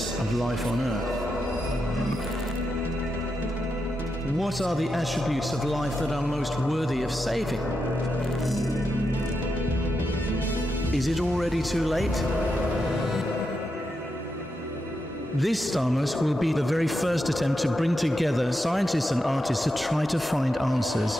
attributes of life on Earth? What are the attributes of life that are most worthy of saving? Is it already too late? This STARMUS will be the very first attempt to bring together scientists and artists to try to find answers.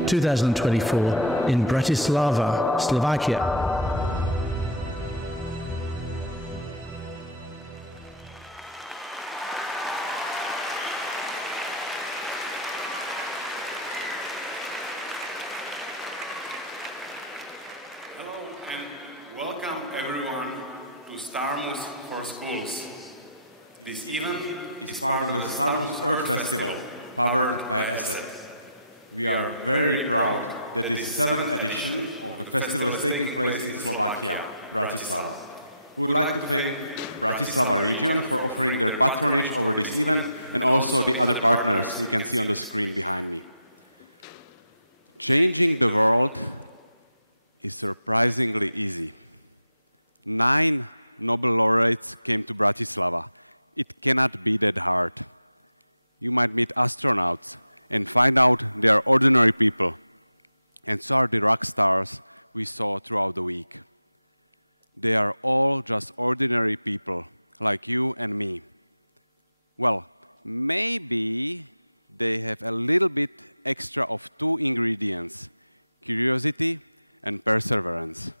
In 2024 in Bratislava, Slovakia. Hello and welcome everyone to STARMUS4SCHOOLS. This event is part of the STARMUS Earth Festival, powered by ESET. We are very proud that this 7th edition of the festival is taking place in Slovakia, Bratislava. We would like to thank Bratislava region for offering their patronage over this event and also the other partners you can see on the screen behind me. Changing the world is surprisingly easy. 9 Nobel laureates came to Bratislava. It cannot be that hard. You might meet astronauts and find out they are ordinary people. And so are the rock stars we saw throughout the week. They are all just ordinary people, like you and me. Well, maybe they have a little bit extra of 2 ingredients, curiosity and perseverance.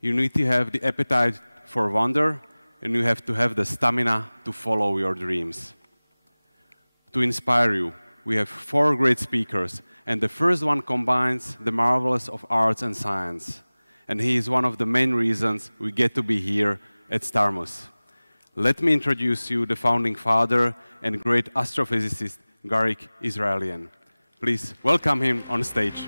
You need to have the appetite for wonder, and you have to have the stamina to follow your dreams. To inspire you, we have 4 great speakers, and the first one combines the marvelous of arts and science. And he is one of the main reasons we get to be here at STARMUS. Let me introduce you the founding father and great astrophysicist, Garrick Israelian. Please welcome him on stage.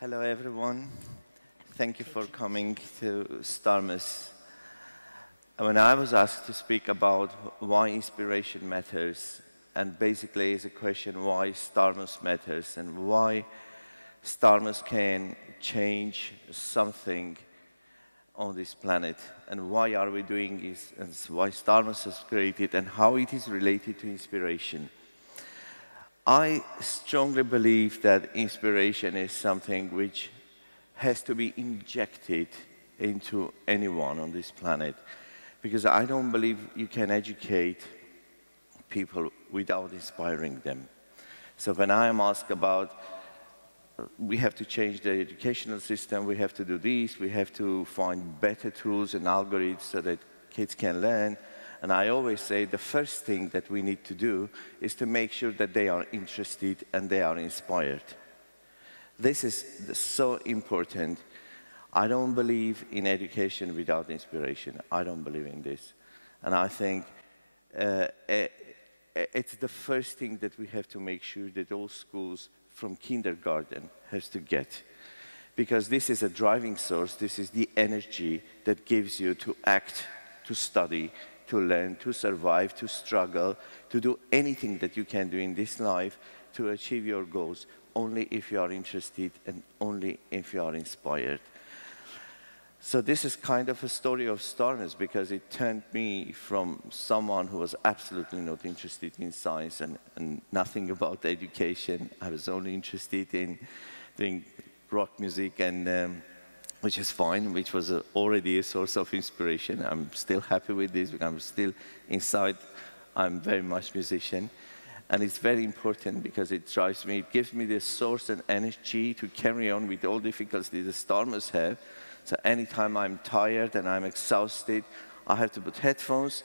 Hello everyone, thank you for coming to STARMUS. When I was asked to speak about why inspiration matters, and basically it's a question why STARMUS matters and why STARMUS can change something on this planet, and why are we doing this, and why STARMUS was created, and how it is related to inspiration. I strongly believe that inspiration is something which has to be injected into anyone on this planet, because I don't believe you can educate people without inspiring them. So when I am asked about, we have to change the educational system, we have to do this, we have to find better tools and algorithms so that kids can learn, and I always say the first thing that we need to do is to make sure that they are interested and they are inspired. This is so important. I don't believe in education without inspiration. I don't believe in this. And I think it's the first thing that we have to make sure that all schools from kindergarten has to get. Because this is a driving source, this is the energy that gives you to act, to study, to learn, to survive, to struggle, to do anything that you can do in this life to achieve your goals, only if you are interested and only if you are inspired. So this is kind of a story of STARMUS, because it turned me from someone who was absolutely not interested in science and nothing about education. I was only interested in doing rock music, and which is fine, which was already a source of inspiration. I'm still happy with this, because I'm still inside. I'm very much musician. And it's very important because it drives me, it gives me the source and energy to carry on with all difficulties the STARMUS have. So anytime I'm tired and I'm exhausted, I have to put headphones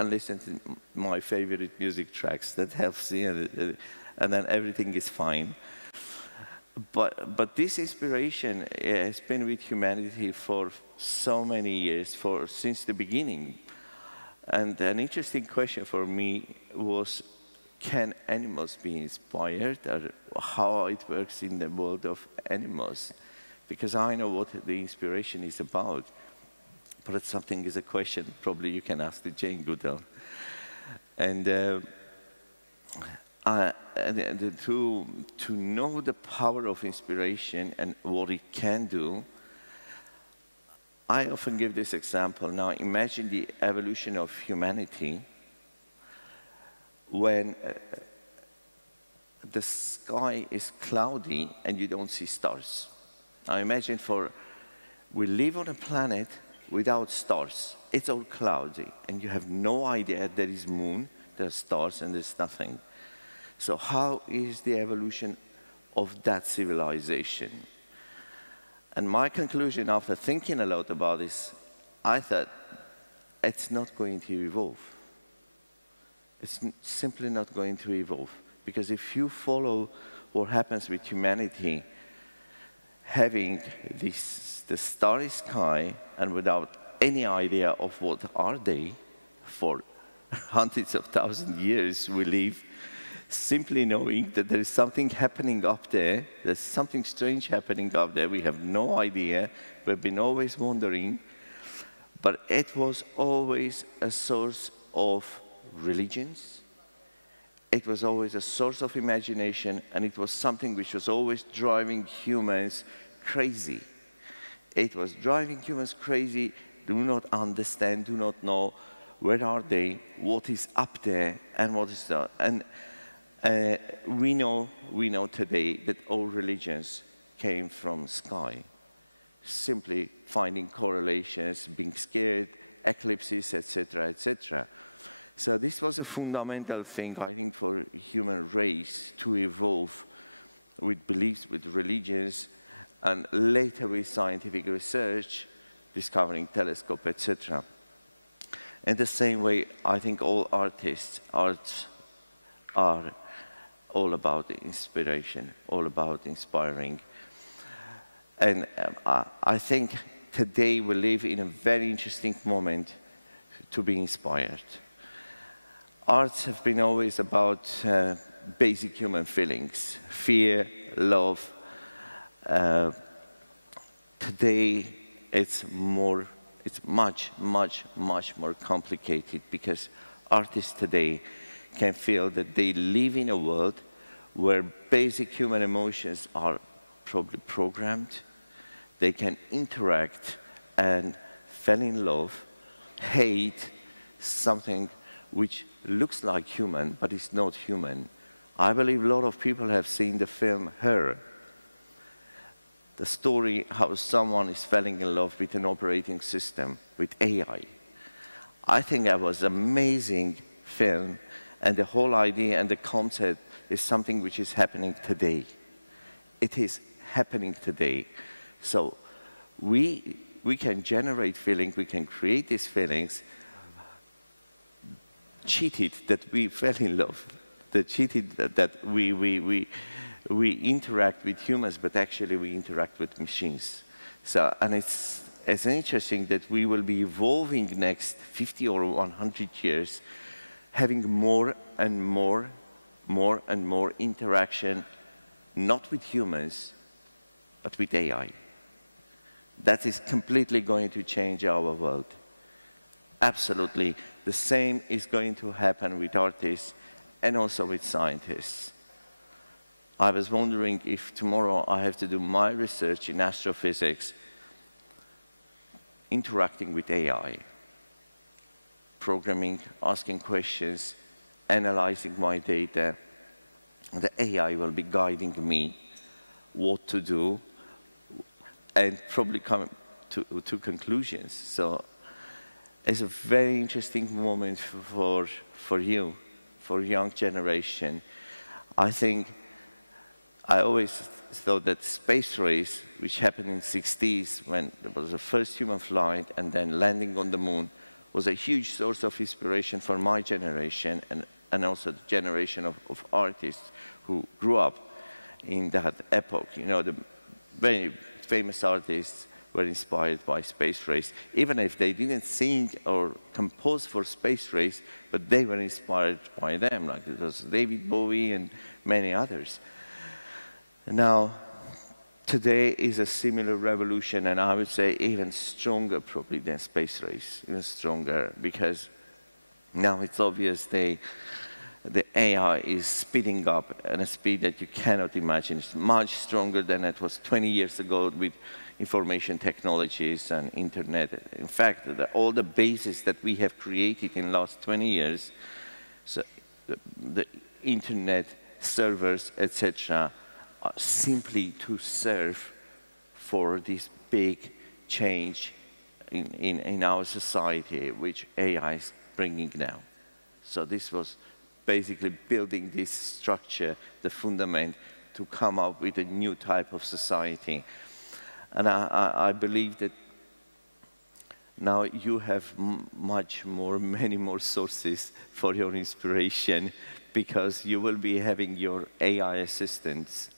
and listen to my favorite music tracks. That helps me, and then everything is fine. But this inspiration has been with humanity for so many years, since the beginning. And an interesting question for me was, can animals be inspired, or how it works in the world of animals? Because I know what the inspiration is about, but something is a question probably you can ask to Jane Goodall. And to know the power of inspiration and what it can do, I often give this example. Now imagine the evolution of humanity when the sky is cloudy and you don't see stars. Now imagine we live on a planet without stars. It's all cloudy and you have no idea there is moon, there's stars, and there's nothing. So how is the evolution of that civilization? And my conclusion after thinking a lot about this, I thought it's not going to evolve. It's simply not going to evolve. Because if you follow what happens with humanity, having the starry sky and without any idea of what are they, for hundreds of thousands of years we live, simply knowing that there is something happening up there, there's something strange happening up there, we have no idea, we've been always wondering, but it was always a source of religions, it was always a source of imagination, and it was something which was always driving humans crazy. It was driving humans crazy, do not understand, do not know where are they, what is up there, and what is that. And we know today that all religions came from sky, simply finding correlations, being scared, eclipses, etc., etc. So this was a fundamental thing, I think, for human race to evolve with beliefs, with religions, and later with scientific research, discovering telescope, etc. In the same way, I think all arts are all about inspiration, all about inspiring. And I think today we live in a very interesting moment to be inspired. Arts have been always about basic human feelings, fear, love. Today it's much more complicated, because artists today can feel that they live in a world where basic human emotions are probably programmed. They can interact and fall in love, hate something which looks like human, but is not human. I believe a lot of people have seen the film Her. The story how someone is falling in love with an operating system, with AI. I think that was an amazing film, and the whole idea and the concept is something which is happening today. It is happening today. So we can generate feelings, we can create these feelings, cheated that we fell in love, cheated that we interact with humans, but actually we interact with machines. So, and it's interesting that we will be evolving next 50 or 100 years, having more and more interaction, not with humans, but with AI. That is completely going to change our world. Absolutely. The same is going to happen with artists and also with scientists. I was wondering if tomorrow I have to do my research in astrophysics, interacting with AI, programming, asking questions, analyzing my data. The AI will be guiding me what to do and probably come to conclusions. So it's a very interesting moment for you, for young generation. I think I always thought that space race, which happened in the 60s when there was the first human flight and then landing on the moon, was a huge source of inspiration for my generation and also the generation of artists who grew up in that epoch. You know, the very famous artists were inspired by space race, even if they didn't sing or compose for space race, but they were inspired by them, like it was David Bowie and many others. Now, today is a similar revolution, and I would say even stronger probably than space race, even stronger, because now it's obvious the AI is speeding up at a speed that you cannot imagine. It's much stronger than it was 20 years ago with information technologies and internet. In fact, all the bases that we have created in the last 20 years, so the internet, servers, etc., are simply to serve for this big change in our society, which AI is bringing now. So this was basically building this structure, the fundament, to come up with a new type of society. And I believe that now you have many more sources for your inspiration, because you will be having your AI assistants.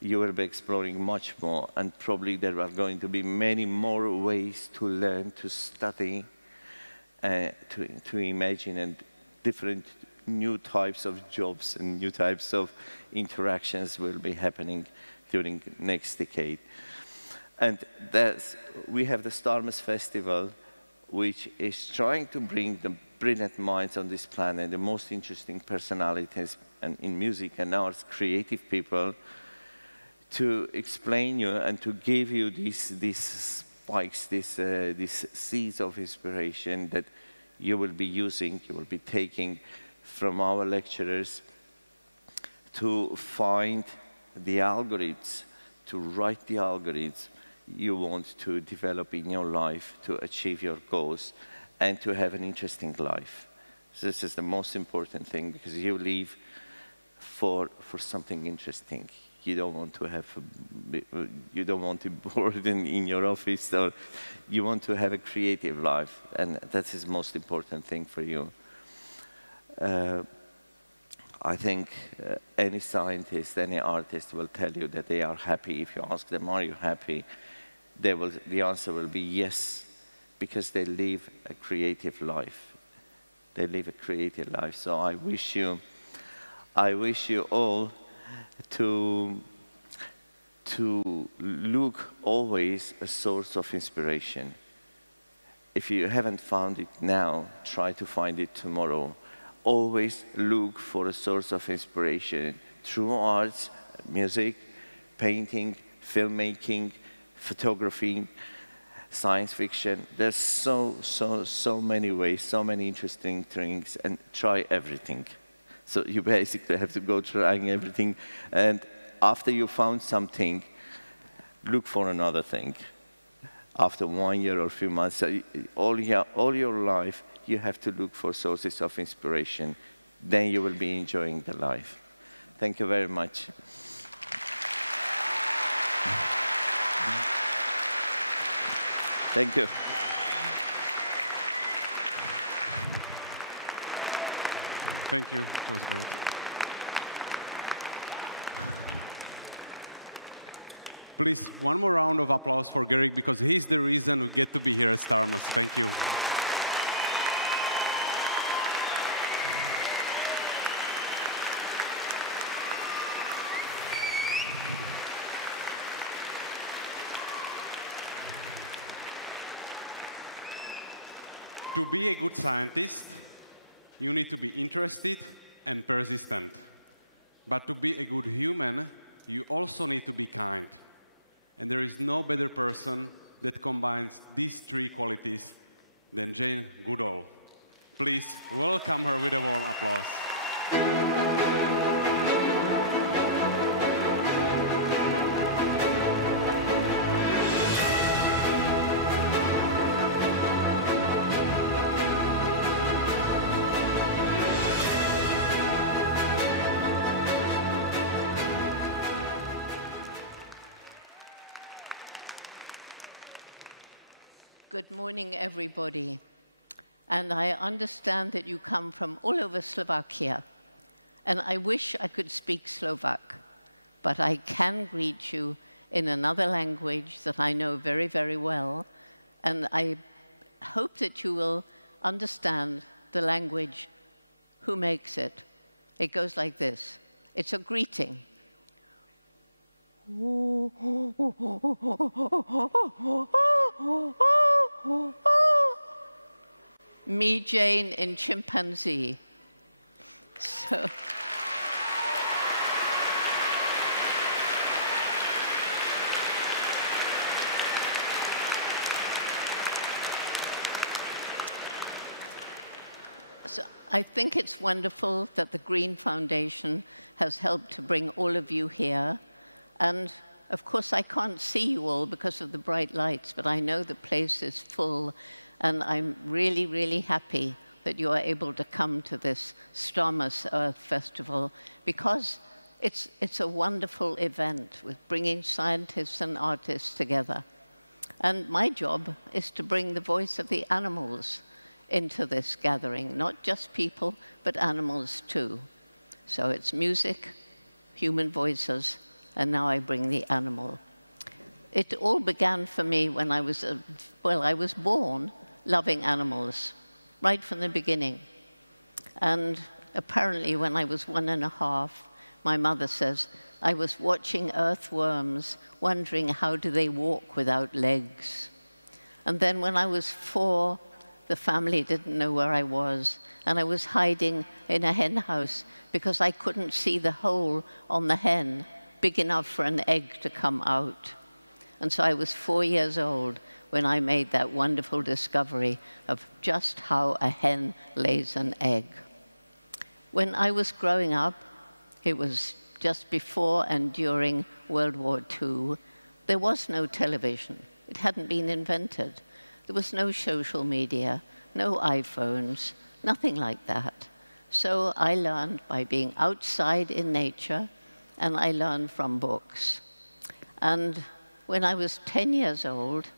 You will be exploring much more, and probably there are going to be many more ways to learn, to study, to imagine, and different new types of jobs and new types of interactions will be happening during next decade. And we have the STARMUS Festival, which is trying to bring the brilliant minds on this planet, the most interesting personalities and in music and arts, creative people, to explain you and to give you these spikes, these seeds of inspiration that you will be using, you will be taking from our lecturers to find the algorithms, to write the algorithms you want to develop in your life to achieve your goals and to have an interesting life. So this is the most important thing, because you live for something interesting. You don't want to be bored in your office, or you want to have a creative life, and that's the most important thing for you. I think any scientist, any artist will tell you that they are happy. If you ask them, are you happy? The answer will be yes, because they live a creative life. They live a creative life. So I wish you all to look always a source of inspiration. If you haven't found it now, try to find it tomorrow. Always look for a source of inspiration through arts, music, painting, filmmaking, photography, science fiction. There's so many ways, so many interesting things, and try everything. So you basically have to go trying everything, and after you found something, look for another thing. After 1 year or a few months, all your life, you have to look for sources of inspiration. Then you will be enjoying the life. Thank you very much. Thank you. Thank you. It was great. Please, one more round of applause for Garrick, because he's the reason we get to be here at STARMUS. Thank you. To be a good scientist, you need to be interested and persistent. But to be a good human, you also need to be kind. And there is no better person that combines these three qualities than Jane Goodall. Please welcome her with a warm applause. Good morning, everybody. and I understand that you come from all over Slovakia. And I wish I could speak Slovak, but I can greet you in another language that I know very, very well. And I hope that you will understand the language, who makes it. It goes like this. It's a greeting. Me, Jane, in chimpanzee. So. I think it's wonderful that the Green Foundation has helped to bring all of you here. And of course, I can't see you all because of the bright lights, but I know the place is full. And I'm really, really happy that you are able to come to this STARMUS Earth Festival, because it's a wonderful event with bringing scientists and artists together. And my job is to bring the voice of the animals into this gathering, not just people, but animals too. So it's music, human voices, and now I bring the animal. It all began for me when I was, I was born loving animals, right from the beginning. And apparently when I was 1.5, my mother says, I was watching earthworms, wondering how do they walk without legs. And then when I was 4, the family didn't know where I was, and I was hiding in a hen house because I couldn't see the hole on the hen big enough for an egg to come out. And so I was 4 years old when I made that wonderful discovery of just how a hen lays an egg. When I was growing up, it was just before and during World War II, there was no television. It hadn't been invented. There was no social media, no iPhones, nothing like that. So I learned by being outside in nature, and I learned from books. And when I was 10 years old,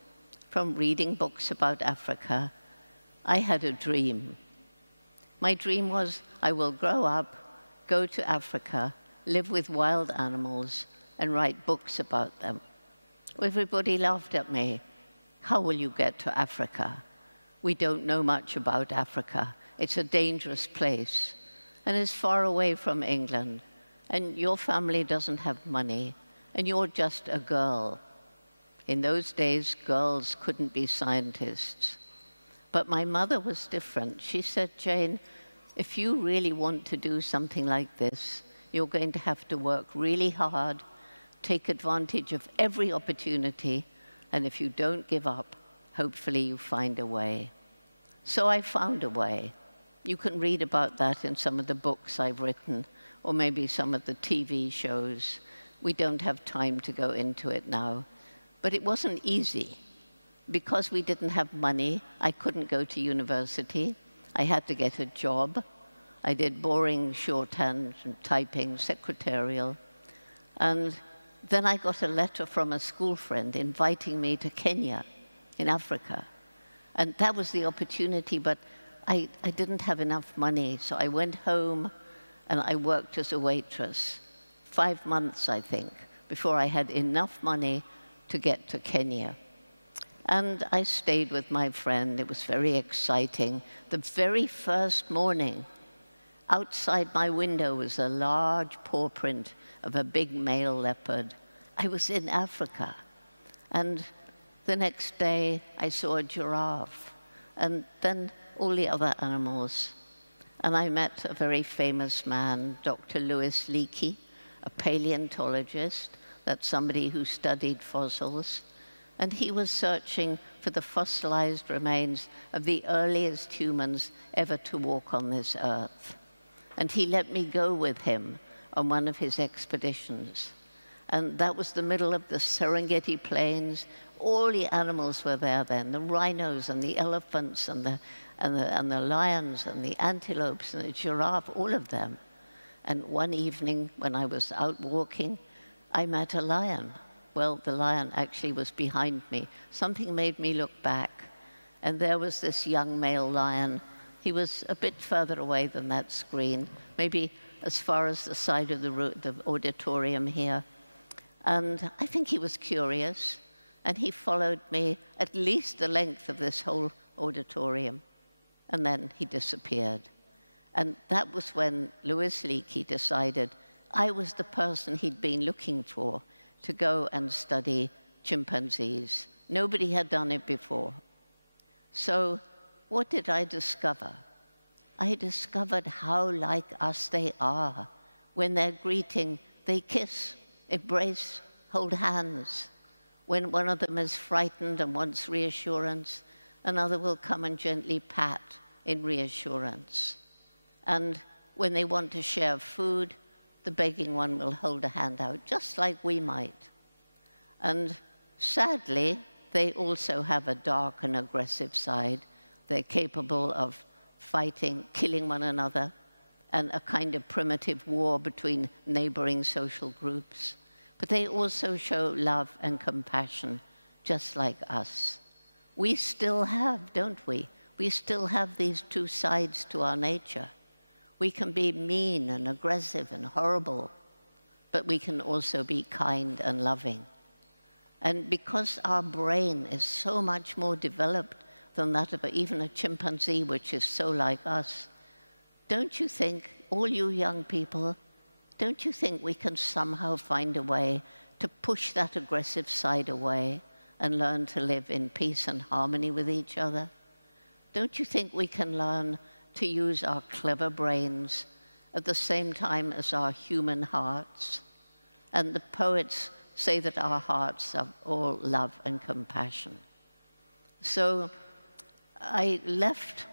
from reading books about Africa, I had a dream. My dream was I will grow up, go to Africa, live with wild animals, and write books about them. Everybody laughed at me. How will you get to Africa? We don't know much about Africa. It's a dangerous place, and it's far away from England, and your family doesn't have money, and you're just a girl. In those days, girls couldn't be scientists. But my mother was different. She said, Jane, if you really want to do something like this, you're going to have to work really hard, take advantage of every opportunity, and if you don't give up, hopefully you find a way. So I found a way. You can read about that in some of the books I've written, or maybe some of the TV shows. We don't have time to go into it now. But it wasn't easy. Because we didn't have money, I couldn't go to university. I had to get a job. I did boring shorthand and typing, secretarial. And then I got a letter from a school friend inviting me to Kenya in Africa. And that was the opportunity, but I didn't have enough money. So I went home and I worked as a waitress. 5 months, I think, before I had enough money to get to Kenya. And I stayed with my friend. It was very exciting. The very first morning, outside my window was a large paw print of a big male leopard. I was in Africa. And the next day, I saw a giraffe, and then all the other animals. And I met a very famous man, Dr. Louis Leakey, a paleontologist. That's somebody who studied fossils. And he was searching for the fossilized remains of the earliest humans ever to walk on this earth. And he let me go with him on one of his expeditions. And that was the middle of the Serengeti Plains. All the animals were there then, the rhinos and the elephants and the lions and the antelopes and the giraffe, all of them. And one evening when I was out walking, I met a lion. Well, the lion actually was behind me. Something made me look back. And there was this young male lion. He was a bit further away than that screen, maybe as far as the side of the auditorium here. And I think he was curious, and he followed me at least the length of this whole auditorium, and then he disappeared. And that was when Louis Leakey decided I was the person he'd been looking for to go and study chimpanzees. Nobody had done it before. So what did I discover? I discovered how like us they are. When they're greeting, they kiss, embrace, hold hands. When one of them is frightened and wants reassurance, another will come and gently pat in reassurance. And when they want to share food, the begging one will hold a hand out, just like we might. And sadly, they also have a dark and aggressive side. They're capable of fighting, killing one another, and a kind of primitive war between neighboring social groups. But they also show love and compassion, just like us. We still have, don't we? We still have these two sides to our nature. We can be mean and aggressive and horrible, but we can also be kind and loving. And because our brain is so much more developed than that of even a chimpanzee, which is so like us, don't you think, all you young people, don't you think we can somehow find a way to push that aggressive side away and learn to live in peace and harmony with each other? Don't you think we can learn to use our clever brains at the same time as our human hearts? And the poets say that our hearts are all love and compassion. So I left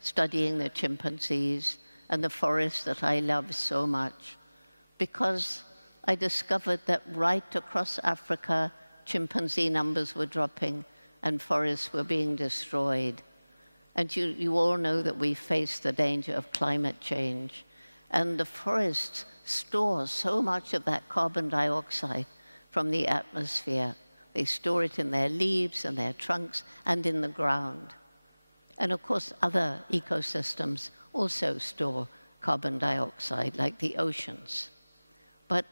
studying the chimpanzees and the forest that I love so much because I discovered that right across Africa, chimpanzee numbers were dropping and forests were being destroyed. And you all know that we face the danger of climate change. And the forests store so much of that carbon dioxide from the atmosphere. They store it in their leaves and their trunks and in the ground. And of course, other ecosystems also store carbon dioxide, like the oceans. But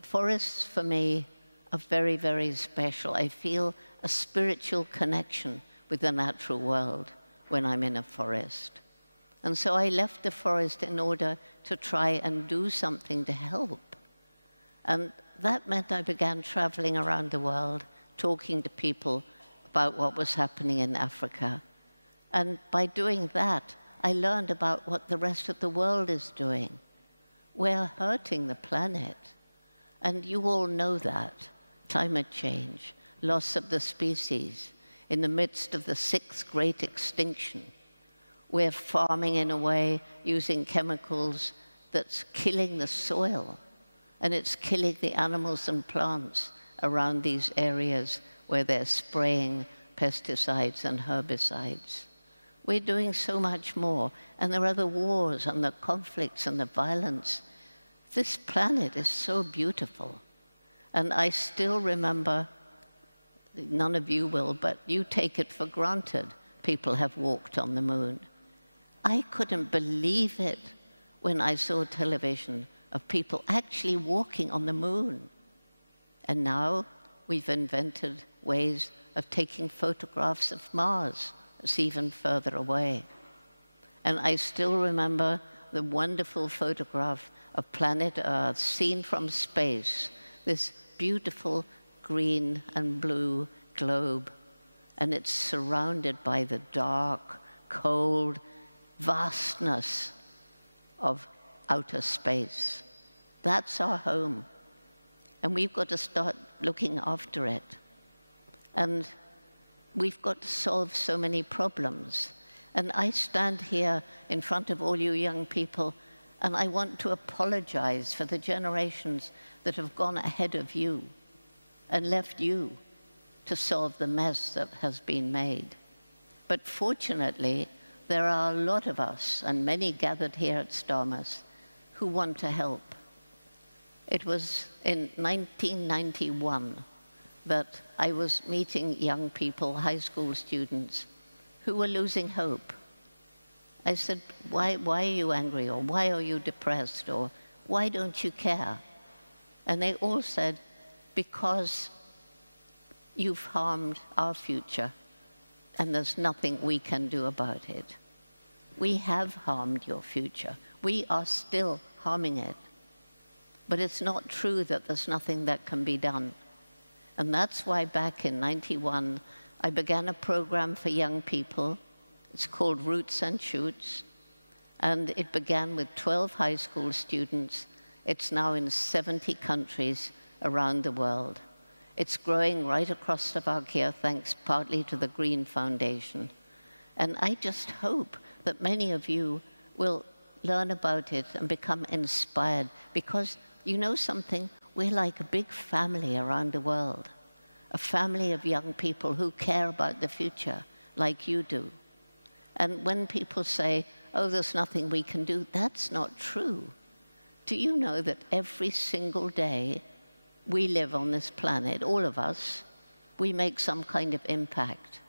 forests, for me, are very, very special. I feel a spiritual connection with the natural world when I'm in a forest. And so I left the forest in order to try and do something to help. And that meant I began traveling around the world, talking to people about what was happening in Africa. And by doing that, I learned about what the rest of the world is doing. We're hurting the planet. And you all know that. Climate change, loss of the species, in the midst of the 6th great extinction. We're farming in a way using chemicals that's killing the soil, and it's killing the animals and plants around these areas where they're spraying pesticides and herbicides. We're doing so much more, and there are the wars and the conflicts and the violence. This planet is so beautiful, and I still remember, none of you will, but you take it for granted, people have walked on the moon. I couldn't believe it when I saw television of people actually walking on the moon. And now we've invented ways of taking photographs of Mars. It's even further away. And I still remember the wonderful photograph of planet Earth seen from space, this beautiful green and blue globe. And it's surrounded by the dark, cold vastness of outer space. That's our home. And we've got to start looking after it. And we've got to solve so many problems. And I stand here in front of all you young people, and I want to apologize for the generations that have gone ahead of you and left you to solve the mess that has been made. But fortunately, there are a lot of us, and many gathered here at STARMUS, who want to help. It was in 1991 that I was meeting young people, high school students, who were losing hope. I said, why are you angry? Or why are you depressed? Or why don't you care? And they all said, because you've harmed our future, and there's nothing we can do about it. We have harmed your future. We are still harming it. But it's not true that there's nothing that can be done. And that's why back in '91, I began a program for young people. It's called Roots and Shoots. And it began with 12 high school students. It's now in 70 countries around the world. It's growing right across Slovakia, thanks partly to the Green Foundation. And I just hope that many of you will learn about it and become inspired, because you know something? We're like a big family around the world, a family of young people who care about the future like you do. And when people say, oh, there's nothing we can do, that's not true. Do you know that every single day we live on this planet, all of us, we make some kind of impact?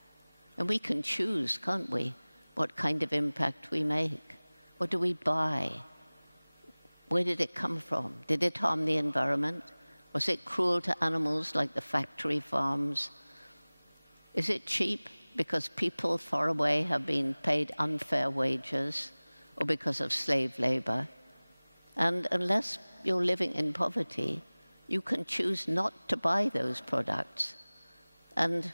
And we can choose, can't we, what kind of impact we make? What do we buy? Where did it come from? Did it harm the environment? Was it cruel to animals like the factory farms? Is it cheap because people far away have been paid unfair wages, or because of slave labor? And unless you're living in poverty, you can choose not to buy those products. And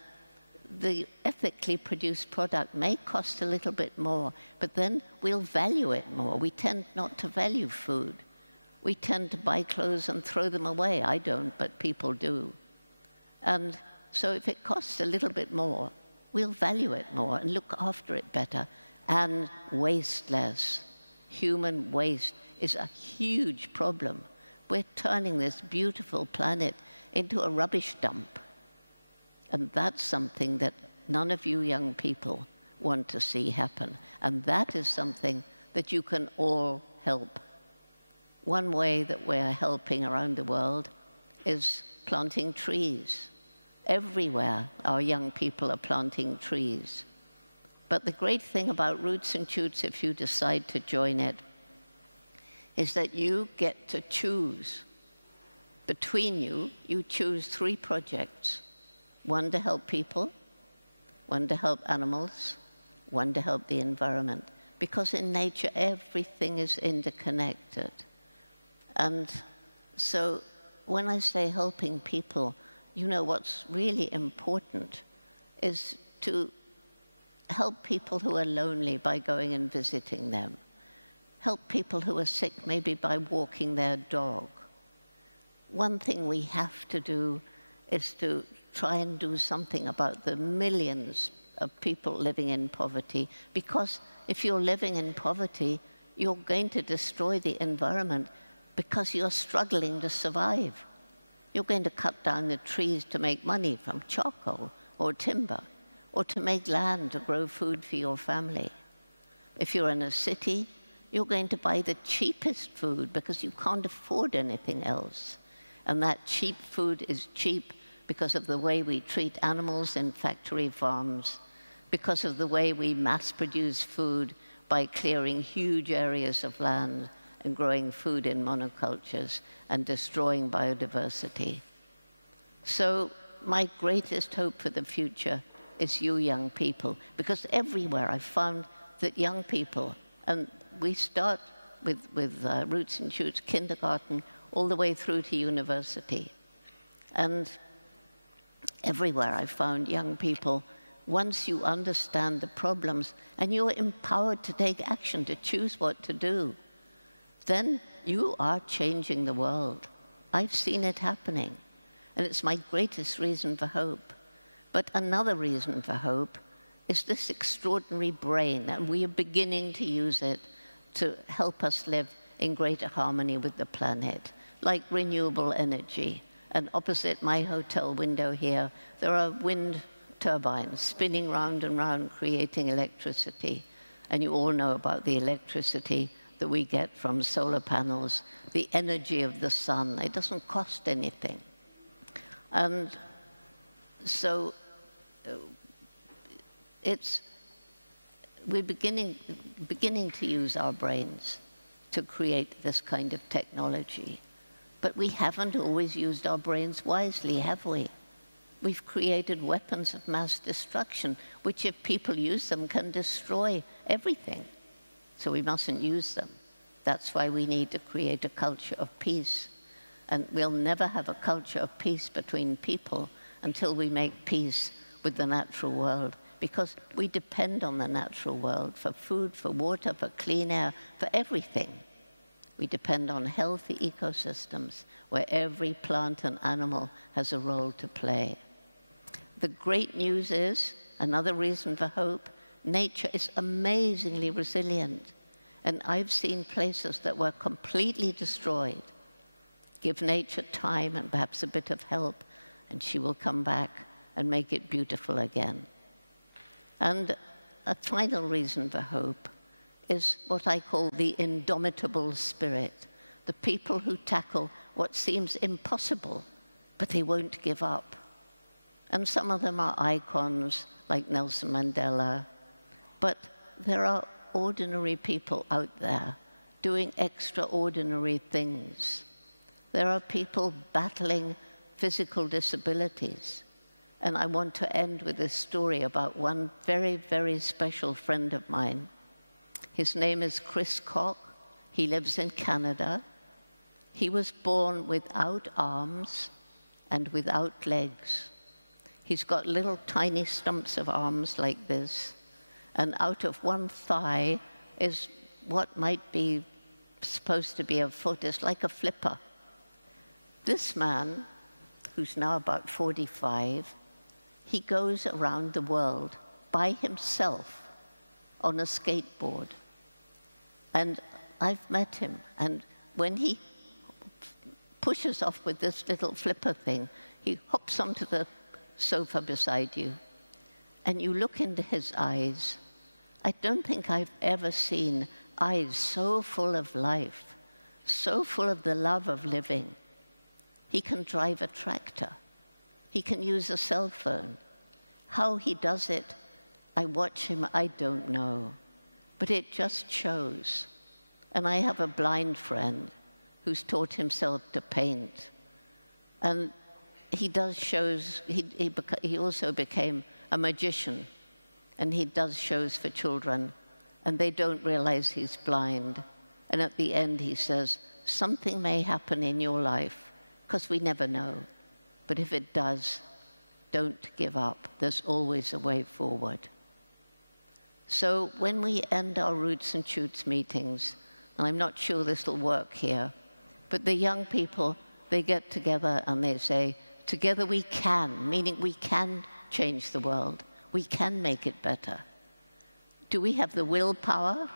the ethically produced product may cost a little bit more, but then we'll value it more. We tend not to value food. We tend to buy clothes and throw them away. I don't, but people do. And so if it costs a little bit more, we'll value it more and look after it better and waste less. Human waste is a huge problem. We're turning this beautiful planet into a rubbish dump. And that's something that none of you young people want to see happen. And that is something that you can all help. One way that we're helping around the world is planting trees. Everywhere our young people are planting trees. But the great thing about Roots and Shoots, if you decide to join it, is that you get to choose. Between you, you choose 3 projects. 1 to help people, 1 to help animals, 1 to help the environment. Because in nature, everything is interconnected. And so when I say helping people, you know what's really important is to help people who are lonely by going and visiting them. Help people who are sick maybe by walking their dog. One thing we have to do is to try and do something about the millions of people living in poverty, because if you're living in poverty, you're going to destroy the environment because you're struggling to survive. You're going to cut down the trees to make money from charcoal or timber, or to make land to grow food for your family. If you're in a city, you're going to buy the cheapest food because you can't afford anything else. And that cheap food is cheap because of the way we treat animals in factory farms, because of the way we mass-produce food by clearing huge areas of land and growing food in monocultures and destroying biodiversity. So my greatest hope for the future is you young people, because everywhere I've found that young people, and we start with Roots and Shoots, kindergarten, all the way through to university. And everywhere I've found young people, once you understand the problems and you're empowered to take action, to choose what to do, then you are changing the world. I've seen it happening, and it's my greatest reason for hope. But another reason for hope is this extraordinary brain, and we are beginning to use it to help us live in greater harmony with the planet, like renewable energy. And opposite my hotel window here, there are wind turbines spinning round and round, creating electricity. And you all know about the electricity that we get from solar panels, the energy of the sun. It doesn't cost anything. And so it's we're beginning to use our brains to create this kind of technology. But we haven't always used our brains wisely, have we? We've created weapons of mass destruction, which if people use them can destroy everything. So we mustn't use them. That's why we need to create a culture of peace. And we'll never have a culture of peace between people until we make peace with the natural world, because we depend on the natural world for food, for water, for clean air, for everything. We depend on healthy ecosystems where every plant and animal has a role to play. The great news is, another reason for hope, nature is amazingly resilient. And I've seen places that were completely destroyed. Give nature time and perhaps a bit of help, and she will come back and make it beautiful again. And a final reason for hope is what I call the indomitable spirit, the people who tackle what seems impossible, but they won't give up. And some of them are icons, like Nelson Mandela, but there are ordinary people out there doing extraordinary things. There are people battling physical disabilities. And I want to end with this story about one very, very special friend of mine. His name is Chris Hadfield. He lives in Canada. He was born without arms and without legs. He's got little tiny stumps of arms like this, and out of one thigh is what might be supposed to be a foot. It's like a flipper. This man, who's now about 45, he goes around the world by himself on a skateboard. And I've met him, and when he pushes off with this little flipper thing, he hops onto the sofa beside you, and you look into his eyes. I don't think I've ever seen eyes so full of life, so full of the love of living. He can drive a tractor. He can use a cell phone. How he does it, I watch him, I don't know. But it just shows. And I have a blind friend who's taught himself to paint. And he does shows, he also became a magician. And he does shows for children. And they don't realize he's blind. And at the end he says, something may happen in your life, because we never know. But if it does, don't give up. There's always a way forward. So when we end our Roots and Shoots meetings, and I'm not sure this will work here, but the young people, they get together and they say, together we can, meaning we can change the world. We can make it better. Do we have the willpower?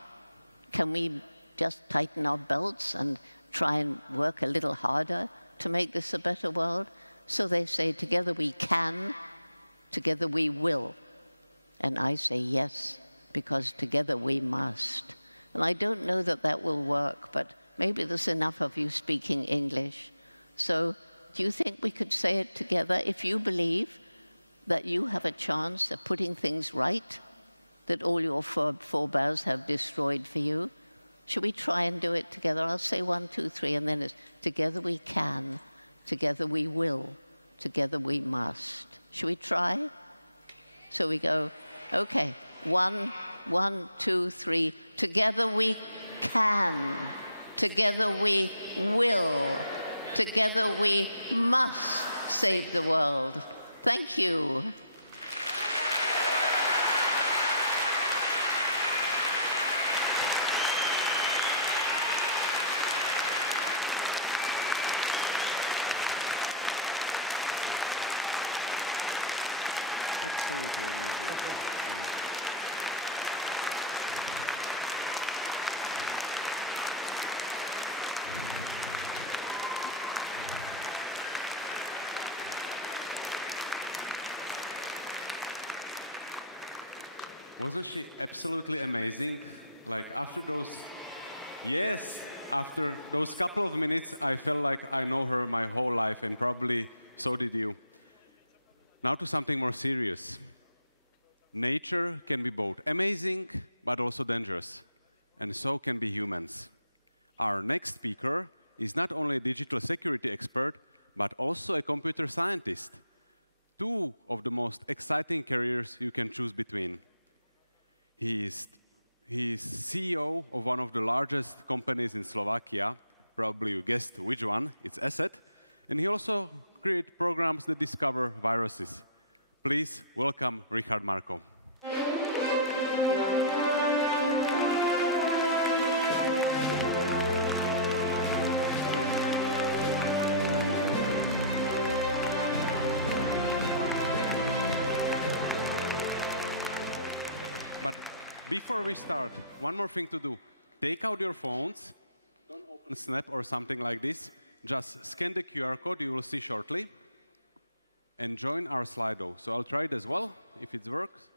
Can we just tighten our belts and try and work a little harder to make this a better world? So they say, together we can, together we will. And I say yes, because together we must. And I don't know that that will work, but maybe there's enough of you speaking English. So do you think we could say it together? If you believe that you have a chance of putting things right, that all your forebears have destroyed for you, should we try and do it together? I'll say 1, 2, 3, and then it's together we can, together we will, together we must. Should we try? So we go, okay, 1, 2, 3, together we can, together we will, together we must save the world. Thank you. Absolutely amazing. Wasn't she absolutely amazing? Like after those, yes, after those couple of minutes, I felt like I know her my whole life, and probably so did you. Now to something more serious. Nature can be both amazing but also dangerous. And so can be humans. Our next speaker is not only a digital security expert, but also a computer scientist. Two of the most exciting careers you can choose between. He is CEO of one of the largest companies in Slovakia. Probably you guessed which one. It's ESET. And he also creates programs that discover viruses. Please welcome Richard Marko. But before we start, one more thing to do. Take out your phones. Don't open Snap or something like this. Just scan the QR code you will see shortly. And join our Slido. So I'll try it as well, if it works.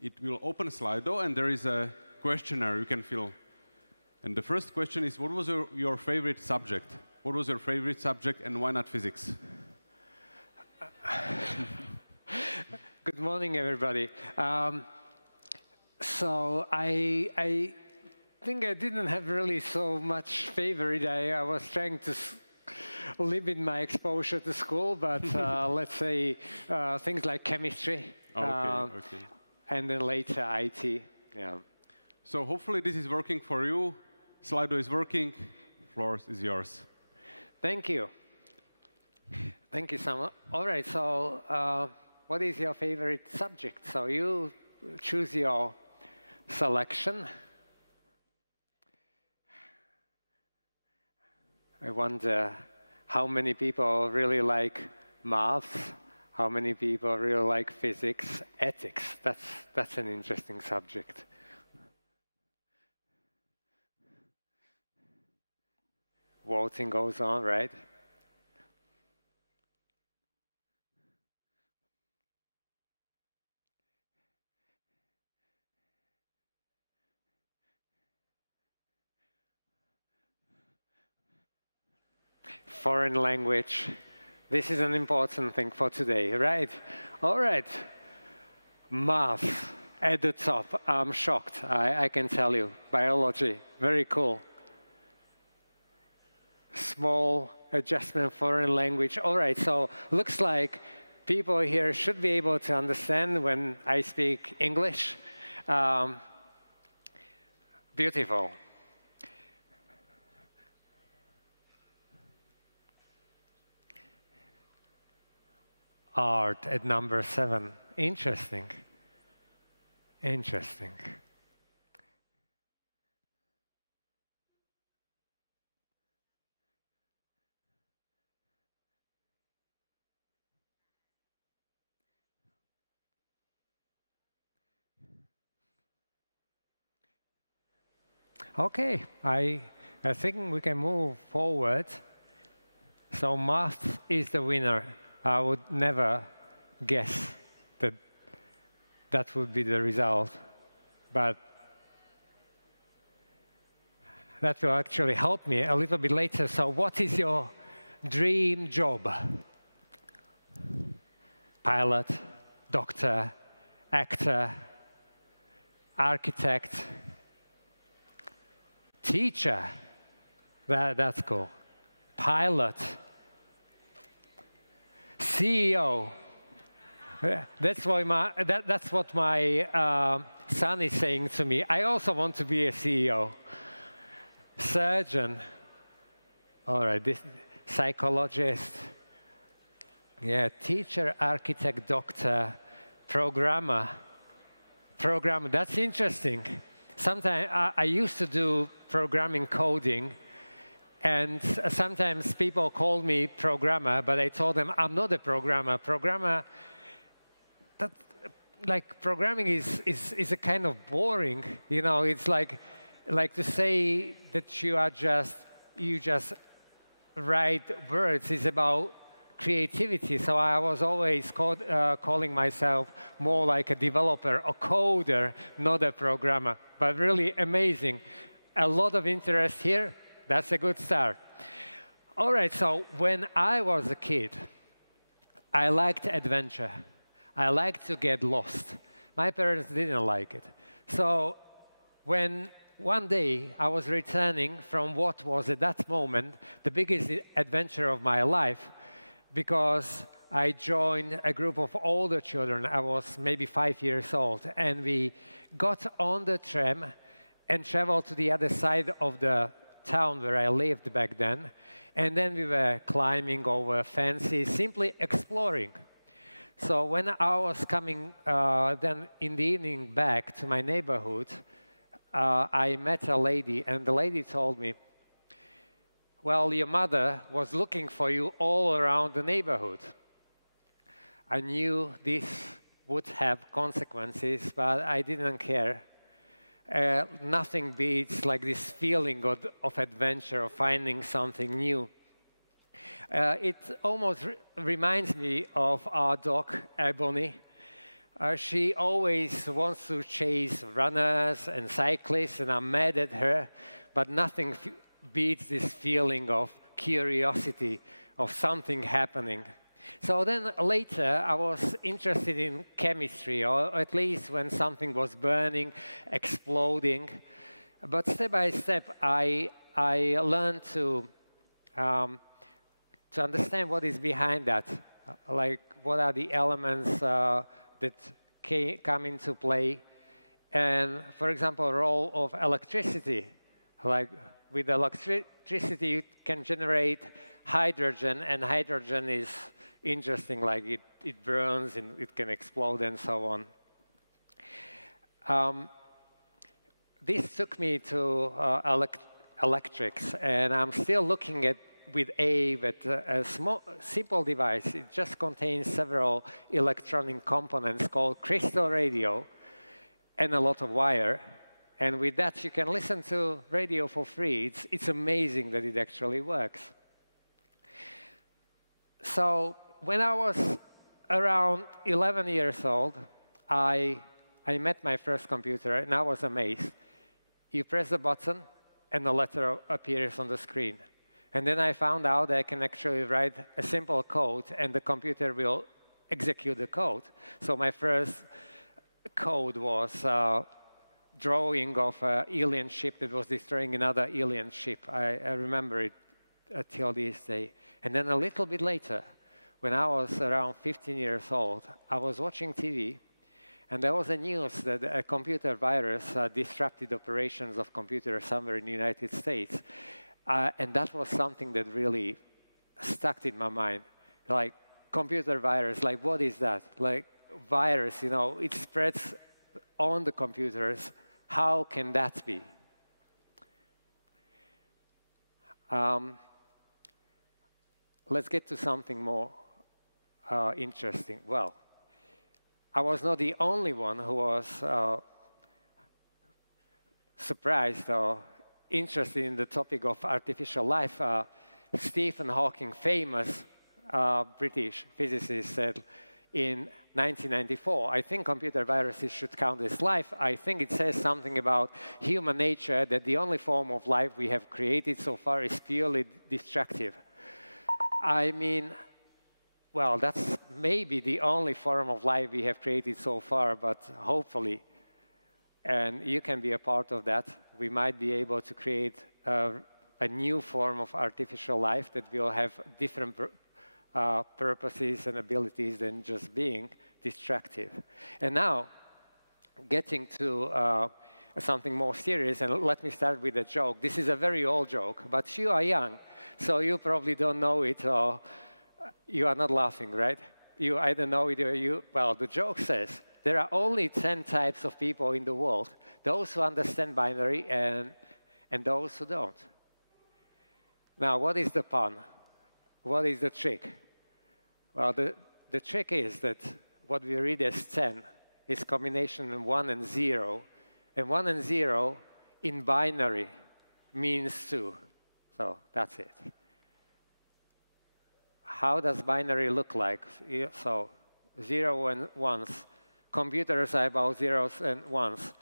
It will open Slido, and there is a questionnaire you can fill. And the first question is, what was your favorite subject? What was your favorite subject, and why not physics? Good morning, everybody. So I think I didn't have really so much favorite. I was trying to limit my exposure to school, but let's say things like chemistry, and then later IT. Yeah. So hopefully this is working for you. Slido is working. The floor is yours. Thank you. Thank you, Sam. All right. So what is your favorite subject? So you choose your selection. I wonder how many people really like maths, how many people really like physics, ethics. That's an interesting subject. Voting goes on, right? Foreign language. This is an important thing for today, right? All right. Math at the top. I'm shocked, I can tell you. Biology, very cool. Small adjustment, foreign language. All right, so looks like people here should be able to understand when I speak English. Beautiful. Art at number 7. Interesting. Interesting. Okay, I think we can move forward. So math is the winner. I would never guess that that would be the result, but that will actually help me a little bit later. So what is your dream job? Pilot, doctor, actor, architect, teacher. That's cool. Pilot. CEO. That's what my son is saying to me. I also want to be a CEO. Surgeon. All right, this psychologist. Yeah, teacher, architect, doctor, programmer. Programmer, that's interesting. Sometimes I used to do programming coding, and sometimes people called me programmer, but I told them I'm not a programmer. Programmer, that, like programming is a kind of boring. You know, it's like to say that you just write words is about creativity. So I was always calling myself more like a developer, a coder, not a programmer. But really amazing. A lot of interest here. That's a good start. All right, so when I was a kid, I liked adventure. I liked to get lost. My parents didn't like it. So when one day I was returning from what was at that moment the biggest adventure of my life, because I joined a group of older children. I was maybe 5 years old, and we got on the tram and traveled to the other side of the town where I lived back then. And then we were climbing over fences, simply exploring. So when I was coming then in the evening back to my neighborhood, I met a lady, and the lady told me, well, your mother was looking for you all around the neighborhood. I knew this would have consequences, but I didn't care. Nothing beats like this feeling of adventure, of finding something new. It almost reminds me of our dog, Ebony. She always wants to chase runners and cyclists, and I'm mad at her, but nothing beats this feeling of curiosity, of something happening. So then later, I was interested in chemistry, or at least when something was burning, exploding. But step by step, I learned to understand what is behind that, like what are the elements that come into play. And for example, role of electricity. Like with electricity, you can generate hydrogen, and hydrogen is interesting, like it burns and it can explode and so on. This took me to electrics, and I'm still looking at with a small, simple device. It just contains several electronic components called crystal radio and a lot of wire. And with that, you can listen to radio for free. It's amazing that it actually works. So when I was around 11 years old, I met my first computer, and I was amazed. You press the button, and a letter appears on the screen. And then I found out I can actually write a simple code, and the computer will execute the code. So my first code was drawing of an alien ship that was destroying another alien ship. I remember it till this day. And then a little bit later, when I was around 15 years old, I was watching TV, and there was a news that a computer virus disrupted operations of computers somewhere in the United States. And that was something that really stuck in my mind. Like, computer virus, like, what is that? Like, virus, you know, it spreads on the computers. How can that be? Let's get to something more interesting. Well, I was not the only one who was surprised or interested in the topic of artificial life. Stephen Hawking, famous British physicist, said in 1994, I think computer viruses should count as life. I think it says something about human nature, that the only form of life we have created so far is purely destructive. I mean, well, that's maybe the only form of life we have created so far, but hopefully, and you can be a part of that, we might be able to create a new form of artificial life that will have different purposes and abilities than just being destructive. And now, getting to something more serious, and let me start with a joke. This is a very old joke, but you are young, so you probably don't know it, or you are not laughing, right? You either know it or you, well, the joke says, there are only 10 types of people in the world, those who understand binary and those who don't. Now, what is the pun? What is the trick? Well, the trick is that what we read as 10 is combination of 1 and 0. And 1 and 0 in binary means 2. So that's it. How does binary look like? So 0 and 1s. Computers are about zeros and ones.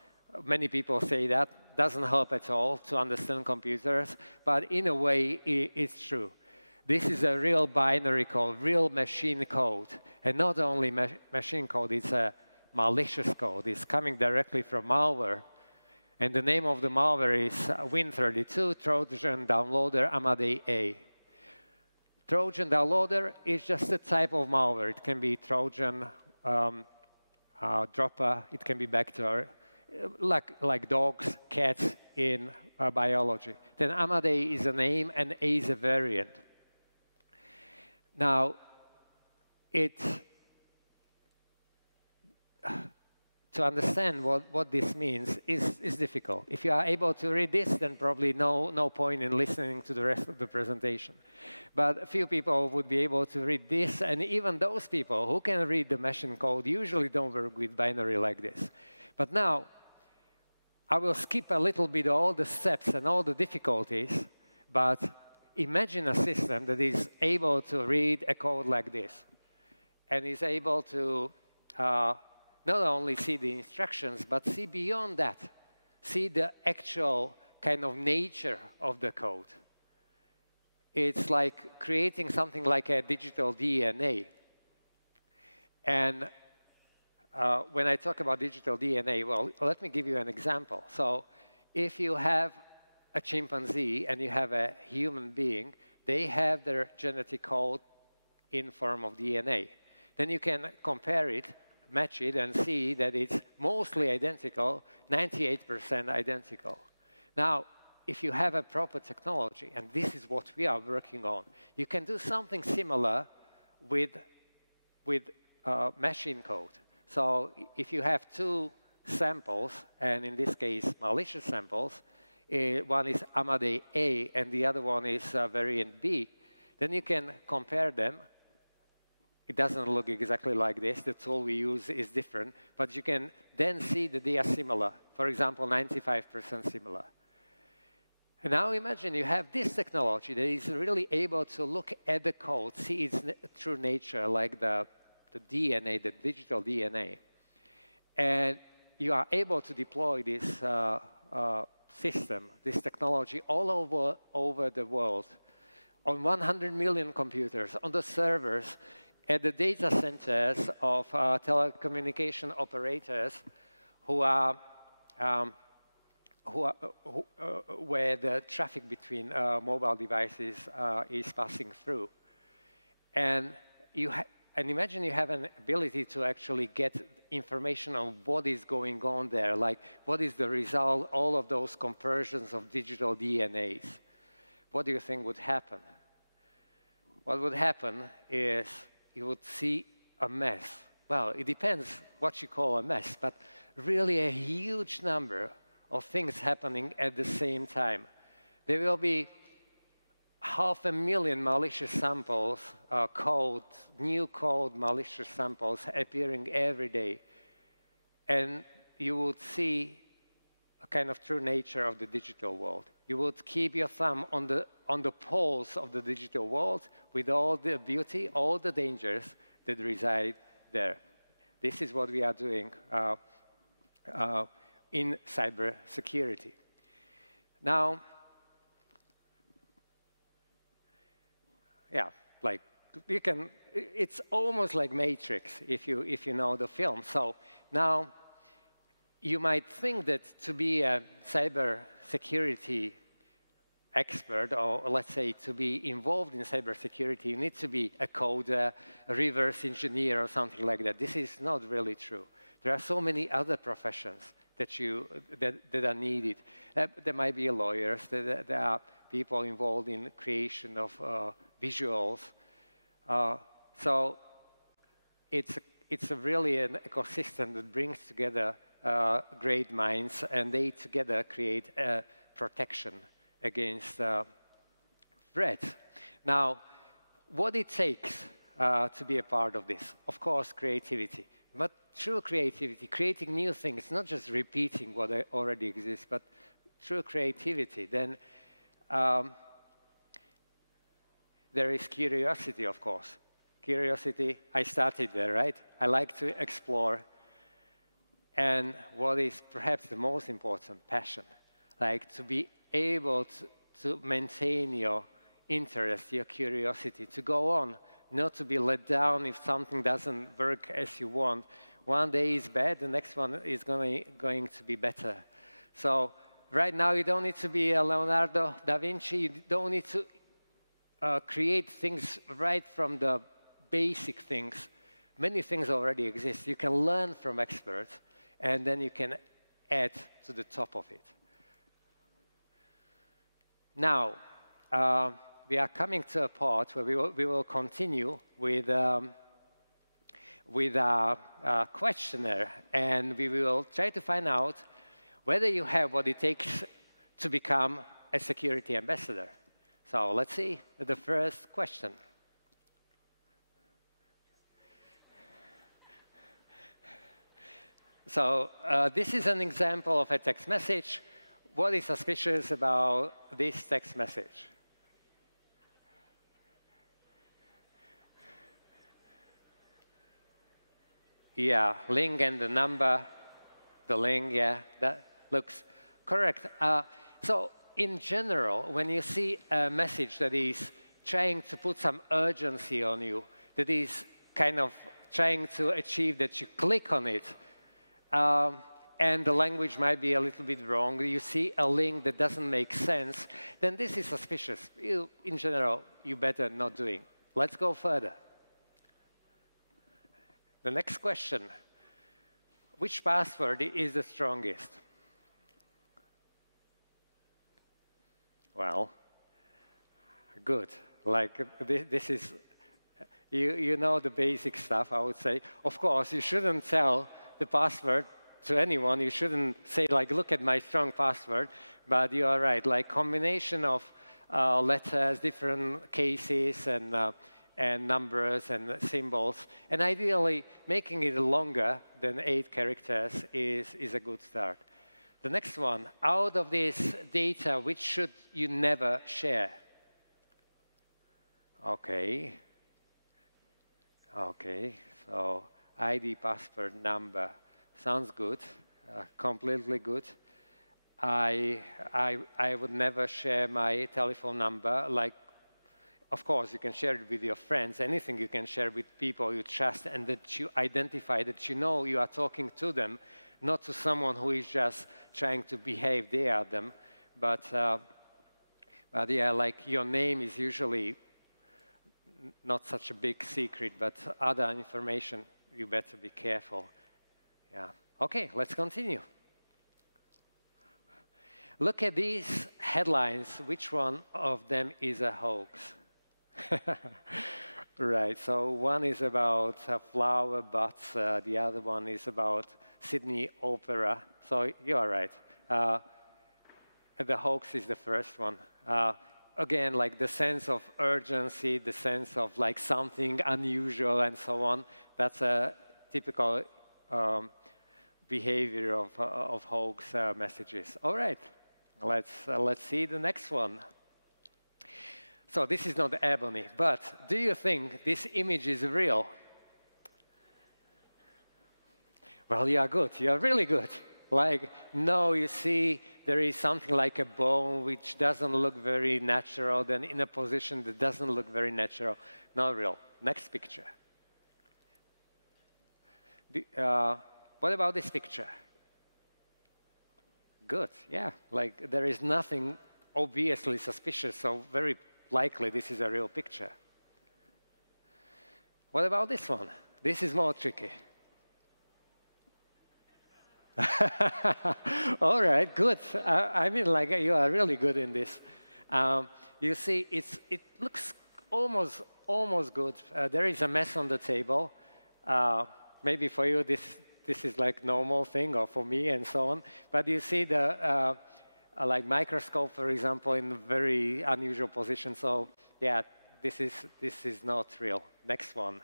Many people say that doesn't help at all to understand computers, but in a way, it's true. This is a real binary code, real machine code. And not only machine code, it's a malicious code. It's coming directly from malware. And the name of the malware is Win32 Trojan Downloader Amadei A. Trojan Downloader is just a type of malware. It can be Trojan dropper, it can be Bacter, like dogs, cats in biology. Then Amadei is a name and A is a variant. Now, to understand what this means is difficult. If you are able to read this, then probably no point in listening to the rest of the presentation. But a few people would be able to read this, and even those people who can read the machine code usually don't work with binary like this. But now, I will skip a little bit all the steps and all the difficulties, but imagine a system that is able to read a code like this, and is able to not only see the instructions, but see beyond that, see the actual kind of nature of the code. It's like creating something like a digital DNA. And when I talk about digital DNA, well, let me give you an example. So if you have a chimpanzee and you have a human being, they have their genetic code in form of DNA. Then you can compare it, match it, and see that it's mostly identical, 98% identical. Now, if you have a proper technology, and this is what we are working on, you can do something similar with machine code. So if you have two samples, and in this case, malicious samples, one is Amadei A and the other one is variant B, then you can compare them. It doesn't look exactly like this. The tool we use is different, but you can then see that they are similar. For example, 95% similar. And now imagine you have this technology that is really able to look at the code, see its true nature, like the DNA, the digital DNA. And you are able to deploy this system, this technology, all over the world, on 100 million computers, on the servers, at the data centers of telecommunication operators where the traffic between mobile devices is passing through. And imagine you have an ability to actually get information on what is going on there, like what is the result, all of those conversions of digital DNAs. What do you think would happen? What would happen is you would see a mess. Well, it depends what you call a mess, but really a huge number of things happening at the same time. There will be 500,000 malicious samples, new code malicious samples appearing every day. And you would see a kind of true nature of the digital world. You would keep your thumb on the pulse of the digital world with all the beauty, all the dangers that reside there. This is what we are doing in cybersecurity. Now, yeah, like you can, it's almost like Matrix if you know the film. So now you might think that to be a cybersecurity expert, or let's say to be involved in cybersecurity, you need to be a coder, a reverse engineer, or something like that. This is not really true. There are so many other professions that are needed. There might be lawyers, there are people involved in creation of visuals. So it's really an ecosystem that brings together great minds, and they together create a protection against threats. Now, what it takes to be a part of this, of course, creativity. But true creativity, creating new things, not just repeating what already exists, but true creativity. Then there is curiosity, of course. Curiosity, I started there, right? I like to explore. And what is perhaps the most important, passion. Like to be able to maintain your interest, your curiosity, to go on, not to be let down if something doesn't work as you want. One day is bad, the next one is going to be better. So right now, you don't need to be a Leonardo da Vinci. You don't need to create things right from the basic things. Many things already exist. You can learn from experts, and then you can add to the top of it. Now, we are coming to a part where we will continue with a questionnaire, and we will try to find out whether you have what it takes to become a security ambassador. So let's see the first question. So this is an example of a text message. What is suspicious about this text message? Yeah, link and the number, the link, yeah, that looks correct. So in general, when you see a message that is trying to put some urgency on you, that is kind of trying to achieve that you click on it, and the language might be a little bit wrong, you see a link that doesn't make sense, then this is suspicious. In general, you better not doing. Let's go further. The next question, which password is the strongest? Well, good. Like this is, you know the basic stuff, I would say. Of course, you shouldn't tell the password to anyone. You shouldn't say, like, look at my strong password. But you are right, like combination of letters, different cases, and numbers and symbols. And ideally, making it longer than 8 characters is a good start. The next one, out of this data, which should you never share? Okay. Okay, so ID, password, number. Sounds good, completely good. I would never share my telephone number. Like, of course, you can share it with your friends. Anything you can share with people you trust and that you identify, that you know you are talking to them, not to someone who is just trying to behave they are them. But yeah, like your name is usually not such a big secret, but other information, you better be careful. Yeah. Okay, let's continue. Look at these headlines. Which one of them is a hoax? Right, so one is about flower butts, the other one is about Sydney Opera. So you are right. The hoax is the first one. Again, like the sense of urgency, the sense of like something unusual and so on. That's a typical behavior of hoax messages. All right, let's see the next one. So this is not ebony, but do you think this image is real? Well, you are good. You are really good. Like, no, you see, there is something like a bone which doesn't look very natural, then in a position that doesn't look very natural. Not real. Next picture. What about this picture? Good, yeah. Like, there is nothing obviously suspicious, so very likely this is a real picture. What about this one? This is more tricky. All right, good. I mean, like, you are really good in this. You see, it looks almost good. There is a mess on the table. Maybe for you, this is like normal thing, or for me, and so on. But you see the like microscope, for example, in a very unusual position. So yeah, this is not real. Next one.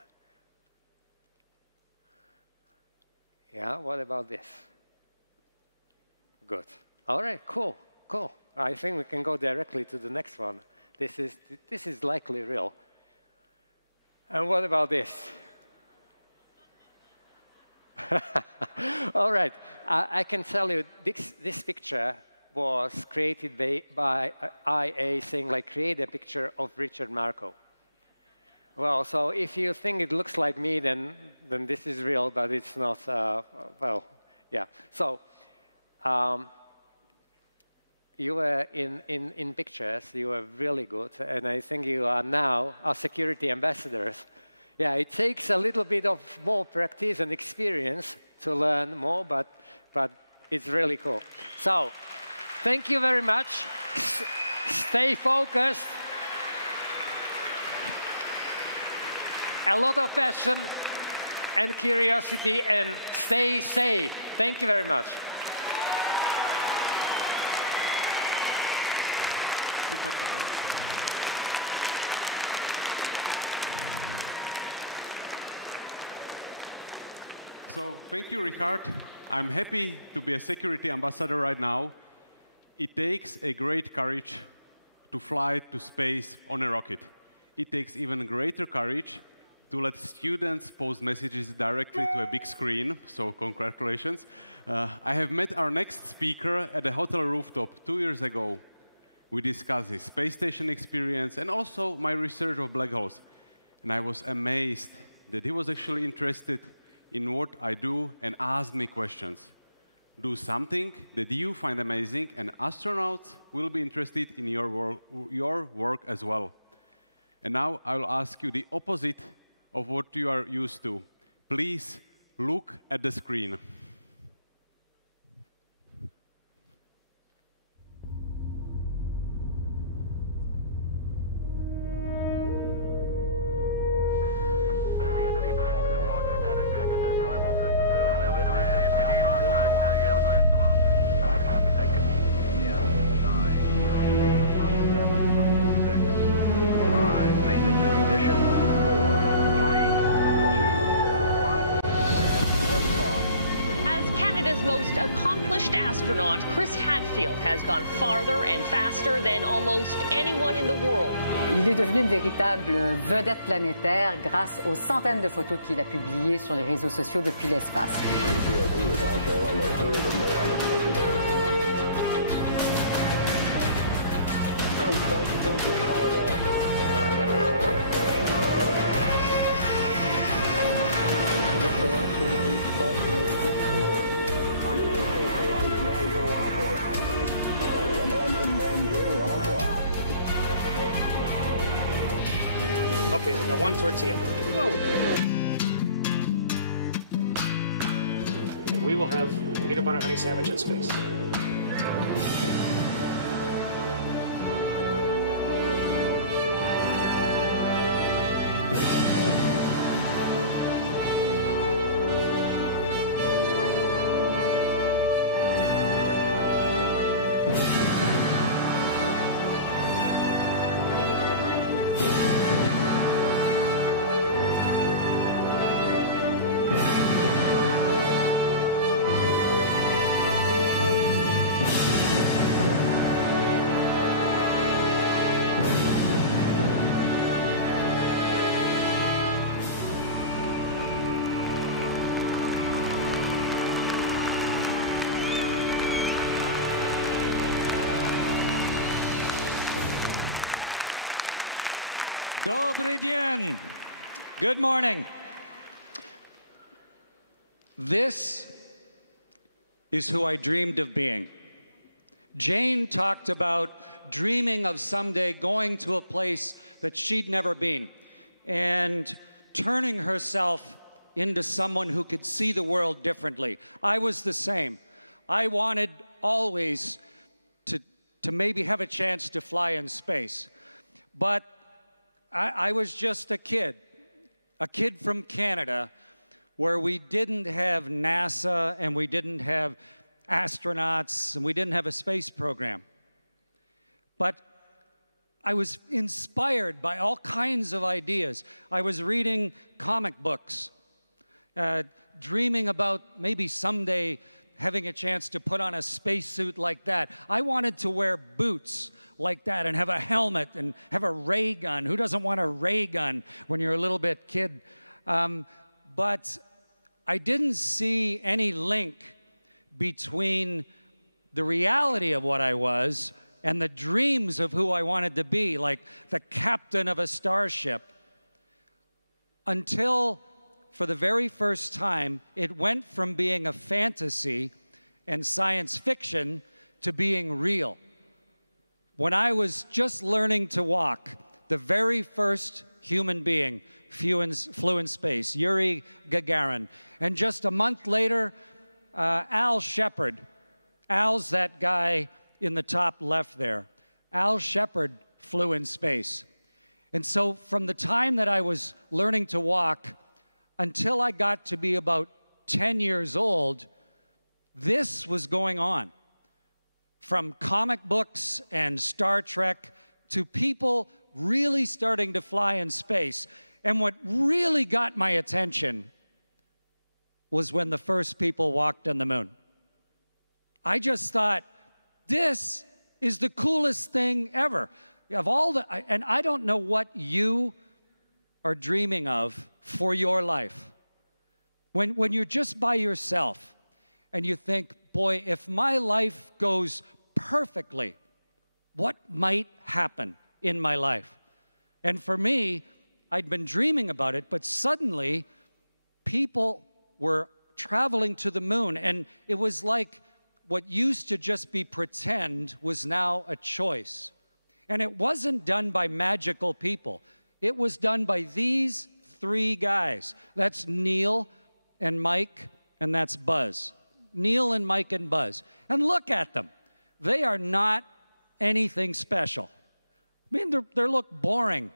Yeah, what about this? Good. All right, cool. I think we can go directly to the next one. This is likely real. And what about this? All right, I can tell you this picture was created by IA saying, like, create a picture of Richard Marko. Well, so if you think it looks like me, then this is real, but it's not. Well, yeah. So you were in pictures. You were really good, and I think you are now our security ambassadors. Yeah, it takes a little bit of more practice and experience to learn more, but it's really cool. So, thank you very much. Stay focused. A lot of passion and curiosity, and stay safe. Thank you very much. So, thank you, Richard. I'm happy to be a security ambassador right now. It takes a great courage to fly to space on a rocket. It takes even greater courage to let students post messages directly to a big screen, so congratulations. I have met our next speaker at a hotel rooftop 2 years ago. We discussed his space station experience and also my research of black holes. And I was amazed that he was actually interested in what I do and asked me questions. Do something that you find amazing, and astronauts will be interested in your work as well. And now I will ask you the opposite of what you are used to. Please look at the screen. Accomplished astronaut Chris Hadfield has gone farther and faster than almost anyone in the world. Il est devenu une véritable vedette planétaire grâce aux centaines de photos qu'il a publiées sur les réseaux sociaux depuis l'espace. Okay, now one towards the end. Whoa. We will have peanut butter honey sandwich in space. Dobry dzień. Good morning. This is who I dreamed of being. Jane talked about dreaming of someday going to a place that she'd never been and turning herself into someone who could see the world differently. I was the same. I wanted always to maybe have a chance to fly in space. But I was just a kid from Canada, where we didn't have NASA and we didn't have astronauts and we didn't have a space program. But I was inspired by all kinds of ideas. I was reading comic books, dreaming about maybe someday having a chance to put on a spacesuit like that. I wanted to wear boots like that and have a helmet and have a ray gun. Who doesn't want a ray gun when you're a little bit kid? But I didn't see any link between the reality of what I was and the dreams of who I wanted to be, like the captain of a starship. until, for the very first time, it went from being a fantasy and science fiction to being real. When I was just learning to walk, the very first human being flew in space, Yuri Gagarin. And just a month later, Al Shepard, Al's that guy in the top left there, Al Shepard flew in space. And so from the time that I was learning to walk until I got to be about 10 years old, this was going on. From comic books and Star Trek to people really starting to fly in space. And what really got my attention was when the first people walked on the moon. I just thought, this is the coolest thing ever. Of all the, and I don't know what you are dreaming of for your life. When you're just by yourself and you think, boy, if my life goes perfectly, what might happen in my life? And for me, I'd been dreaming about it, but suddenly people were traveling to the moon, and it was like what used to just be pretend was now a choice. And it wasn't done by magical people. It was done by these three guys. That's Neil and Mike, and that's Buzz. Neil and Mike and Buzz. And look at them. They are not anything special. I mean, they look boring.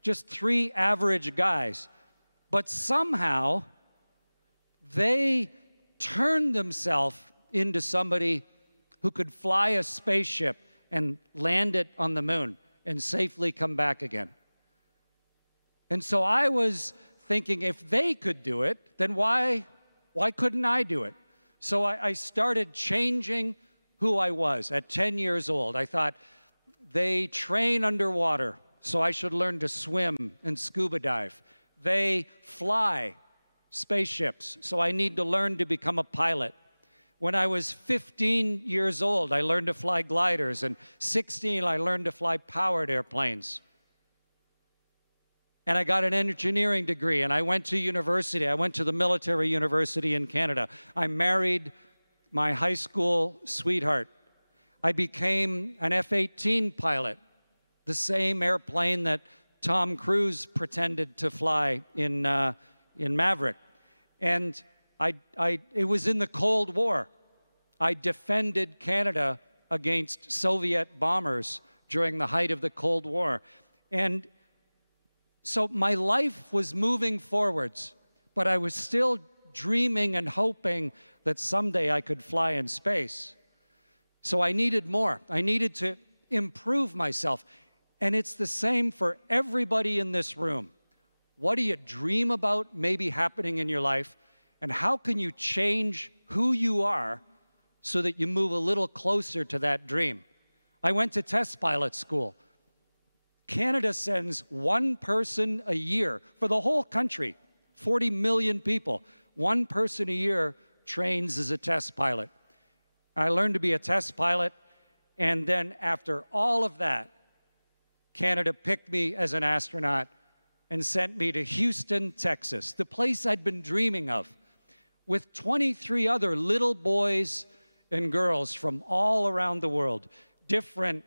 Just three average guys. But somehow, they turned themselves into somebody who could fly a spaceship and land it on the moon and safely come back again. And so I was thinking, if they could do it, then why couldn't I do it? So I started changing who I was at 10 years old. I thought, they train underwater, so I should learn to swim and scuba dive. They fly spaceships, so I need to learn to become a pilot. When I was 15 years old, I learned to fly gliders, and 16, I learned to fly powered airplanes. And I got an engineering degree, and I went to university. I went to the military university in Canada. I married my high school sweetheart. I became an F-18 pilot, the same airplane that Tom Cruise pretended to fly in Maverick. And it was in the Cold War. I defended Canada against Soviet bombers during the height of the Cold War. And so my life was moving forwards, but I was still dreaming and hoping that someday I could fly in space. So I needed more. I needed to improve myself. And it's the same for everybody in this room. What do you dream about maybe happening in your life? And how can you change who you are so that you move a little closer to that dream? I went to test pilot school. Canada sends one person a year for the whole country, 40 million people. One person a year trains as a test pilot. I learned to be a test pilot, and then after all of that, Canada picked me as an astronaut and sent me to Houston, Texas, the place I'd been dreaming of, with 23 other little boys and girls from all around the world, different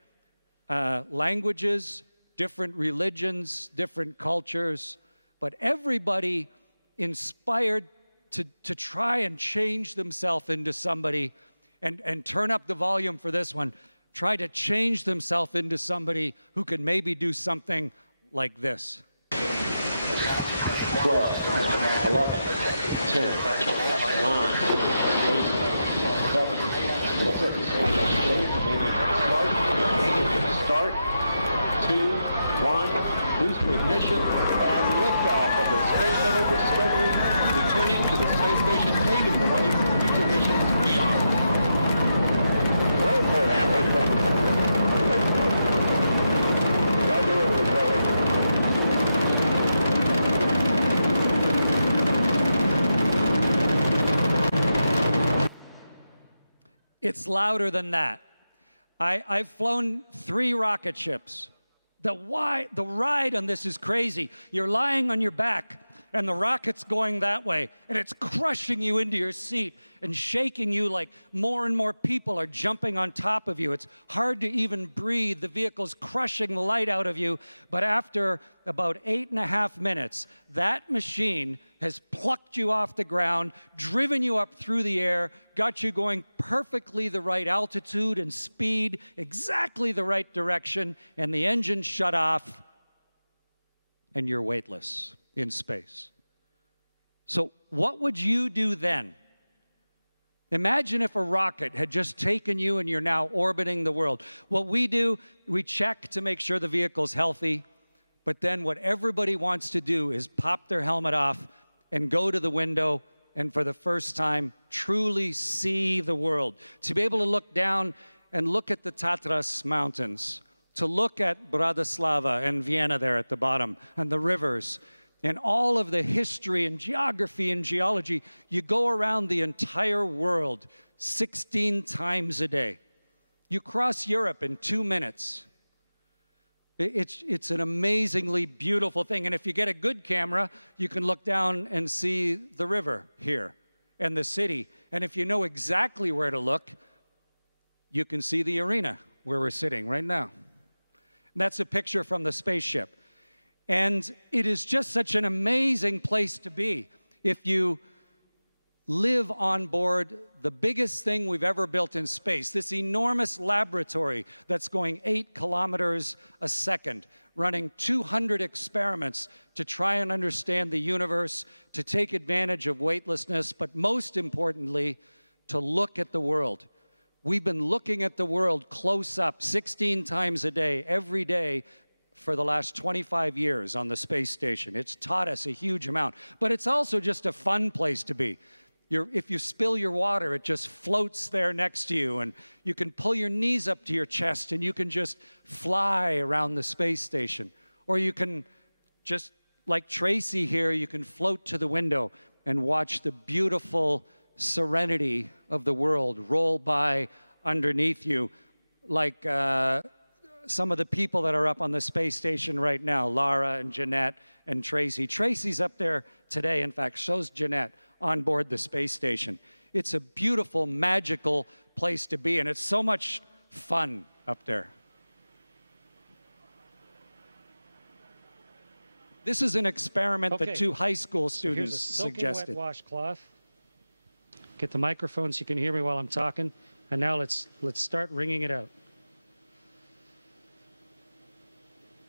languages, different religions, different cultures, but everybody inspired to try and change themselves into somebody, and turn up the volume for this one, try to change themselves into somebody who can maybe do something like this. 12, 11, 10, 9, 8, 7, 6, start, 2, 1, booster ignition, and liftoff of the Space Center Discovery, returning to the space station, paving the way for future missions beyond. Roll program, It's louder than that. I've flown 3 rocket ships. The ride on this is crazy. You're lying on your back, and the rocket's going that way, and it's crushing you into your seat and shaking you like more and more people are jumping on top of you. It's hard to even breathe. The vehicle's crushing the light out of you. But after about 8.5 minutes, that machine has plucked you off the ground, driven you up through the air, got you going perfectly the right altitude and speed, exactly the right direction, and the engine shut off, and you're weightless in space. So what would you do then? Imagine if a rocket had just taken you and you're now orbiting the world. What we do, we check to make sure the vehicle's healthy, but then what everybody wants to do is pop their helmet off and go to the window and for the first time truly see the world. To be able to look down and look at the Tatras Mountains, to look at Bratislava and Vienna there at the bottom, and the rivers, and all of the history and geography and geology. You go around the entire world 16 times a day. You cross Europe in 2 minutes. It's an amazingly beautiful thing. And if you get a good camera, you can look down and see the river here and the city. And if you know exactly where to look, you can see the arena where we're sitting right now. And that's a picture from the spaceship. And it is just such an amazing place to be. If you live on board the biggest thing we've ever built in space, this enormous laboratory that's going 8 kilometers a second, running 200 experiments to try and understand the universe, to take advantage of weightlessness, but most importantly, to look at the world. We've been looking at the world close up 16 times a day, every day, for the last 25 years on the space station. It's taught us a huge amount, but it's also just a fun place to be. If you spill your water, it just floats there next to you, and you can pull your knees up to your chest, and you can just fly around the space station. Or you can just, like Tracy here, you can float to the window and watch the beautiful serenity of the world roll by underneath you, like some of the people that are up on the space station right now, Lara and Jeanette and Tracy. Tracy's up there today, in fact, shows Jeanette on board the space station. It's a beautiful, magical place to be, and it's so much fun up there. This is an experiment that 2 high school students suggested. Wet washcloth. Get the microphone so you can hear me while I'm talking. And now let's start wringing it out.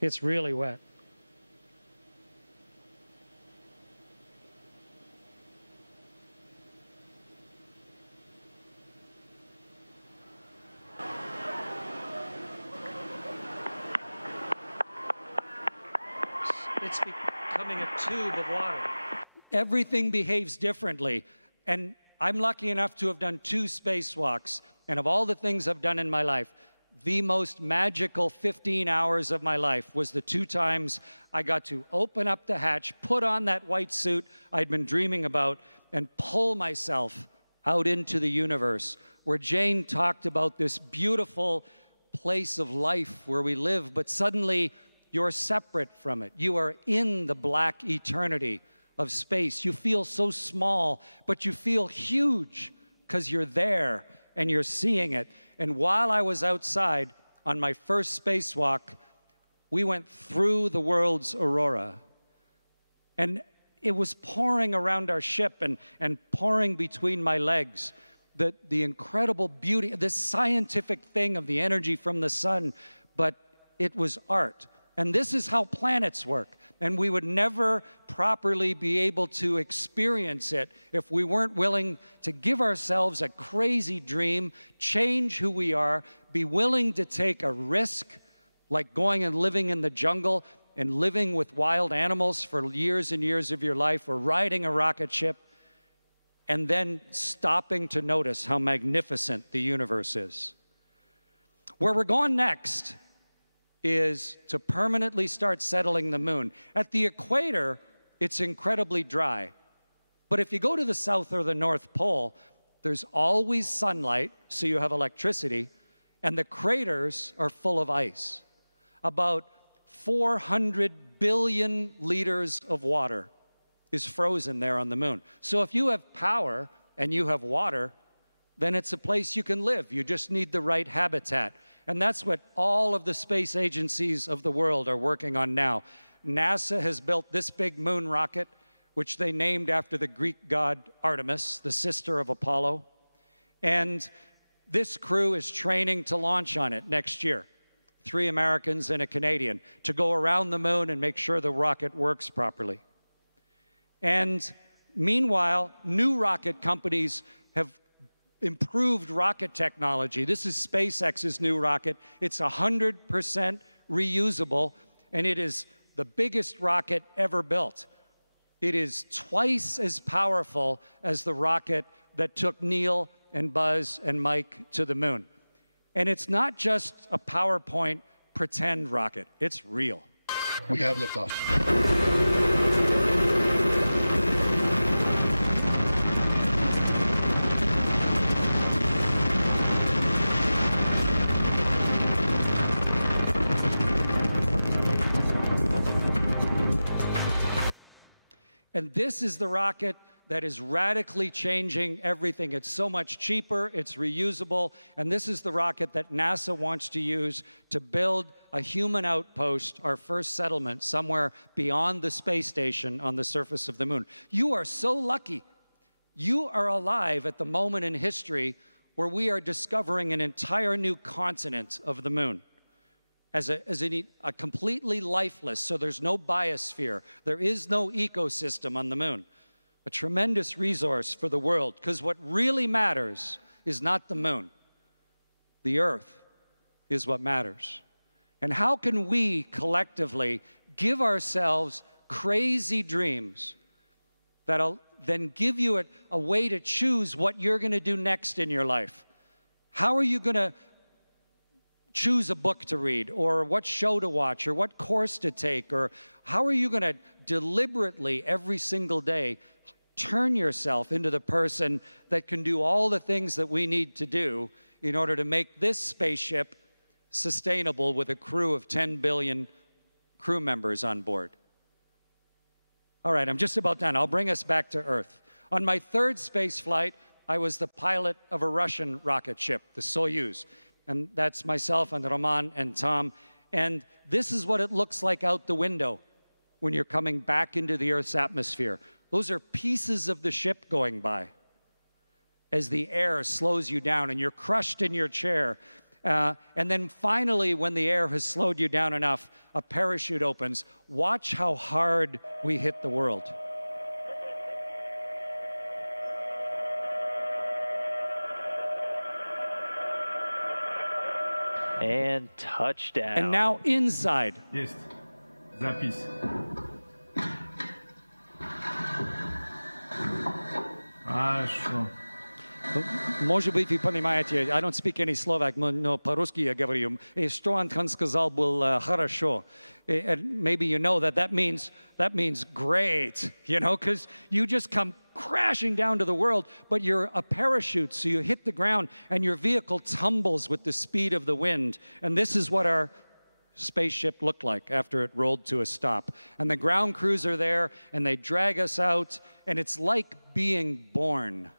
It's really wet. It's becoming a tube of water. Everything behaves differently. And I'm lucky enough to have done 2 spacewalks. And of all the things I've done in my life, the most magical 15 hours of my life was the 2 times I got to open up the hatch, put on that white suit I'd been dreaming about, and pull myself out into the universe, where Jane talked about this beautiful place of life where we live, but suddenly you're separate from it. You are in the black eternity of space. You feel so small, but you feel huge because you're there and you're seeing it. And while I was outside on my first spacewalk, we went through the world's aurora. And it was pouring around our ship and pouring between my legs. The incredible beauty, this scientific thing of the energy from the sun, but it was art. And this is how planets work. And we would never properly be able to experience it if we weren't willing to give ourselves a crazy dream, change who we are, be willing to take a risk, like going and living in the jungle and living with wild animals for years and years of your life, or riding a rocket ship, and then stopping to notice how magnificent the universe is. Where we're going next is to permanently start settling the moon. At the equator, it's incredibly dry. But if you go to the South or the North Pole, there's always sunlight, so you have electricity, and the craters are full of ice. About 400 billion liters of water is frozen there on the moon. So if you have power and you have water, then it's a place you can live. You just need the right habitat. And that's what all of the space agencies of the world are working on now. NASA has built this big moon rocket, which they named after the Greek god Artemis, the sister of Apollo. And this crew is training to launch on it next year. 3 Americans and a Canadian to go around the moon and make sure the rocket works properly. And meanwhile, new rocket companies have improved rocket technology. This is SpaceX's new rocket. It's 100% reusable, and it is the biggest rocket ever built. It is twice as powerful as the rocket that took Neil and Buzz and Mike to the moon. And it's not just a PowerPoint pretend rocket, it's real. We have liftoff. And this is the rocket that is radically changing everything. It's so much cheaper, it's reusable, and this is the rocket that NASA wants to use to build a human outpost, our first settlement, somewhere beyond the space station on the surface of the moon. You are so lucky. You are alive at the moment in history where we are discovering an entire new continent of the moon. As a completely lifeless, so there's no biosphere, there is no ecosystem on the moon. A tremendous resource for the world, because what really matters is not the moon. The Earth is what matters. And how can we collectively give ourselves crazy dreams that'll then give you a way to choose what you're going to do next in your life? How are you going to choose a book to read, or what show to watch, or what course to take, or how are you going to deliberately every single day turn yourself into the person that can do all the things that we need to do in order to make this spaceship sustainable with a crew of 10 billion crew members on board? All right, I'm just about done. I'll bring us back to Earth. On my 3rd space flight, I was the pilot of a Russian rocket ship, the Soyuz. And that's myself and Roman and Tom. And this is what it looks like out the window when you're coming back into the Earth's atmosphere. Those are pieces of the ship going by as the air slows you down and you're crushed in your chair. And then finally, when the air has slowed you down enough, a parachute opens. Watch how hard we hit the world. And touchdown. And now inside. Jest. Zapis. Хорошо. Может быть, вы понимаете, I don't speak any Slovak, но по-русски я говорю. И что Антон сказал был хорошо. And maybe you know that means great, you know, because you just come crashing down to the world, but you're a parachute, so you hit the ground and your vehicle tumbles with the speed of the wind. And this is what our spaceship looked like after it rolled to a stop. And the ground crews are there, and they drag us out, and it's like being born.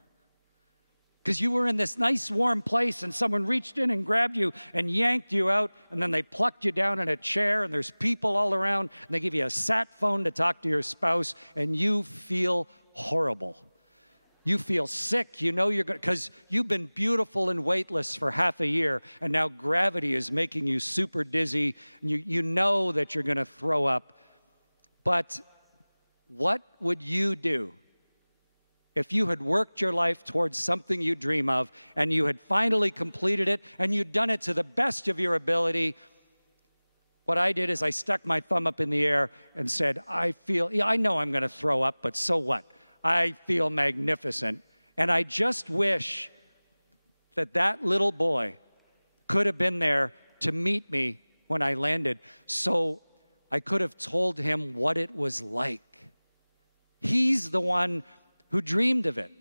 Because you were in this nice warm place and someone reached in and grabbed you and yanked you out, and then they plucked you down in a chair, and there's people all around, and they give you a sat phone to talk to your spouse, and you feel horrible. You feel sick, you know you're going, because you've been beautiful and weightless for half a year, and now gravity is making you super dizzy, and you know that you're going to throw up. But what would you do if you had worked your life towards something you dream of, and you had finally completed it, and you'd done it to the best of your ability? What I did is I stuck my thumb up in the air and said, I know I'm going to throw up, but so what? I feel magnificent. And I just wish that little boy could have been there to meet me when I landed, so I could have told him what it was like. He's the one who dreamed of it.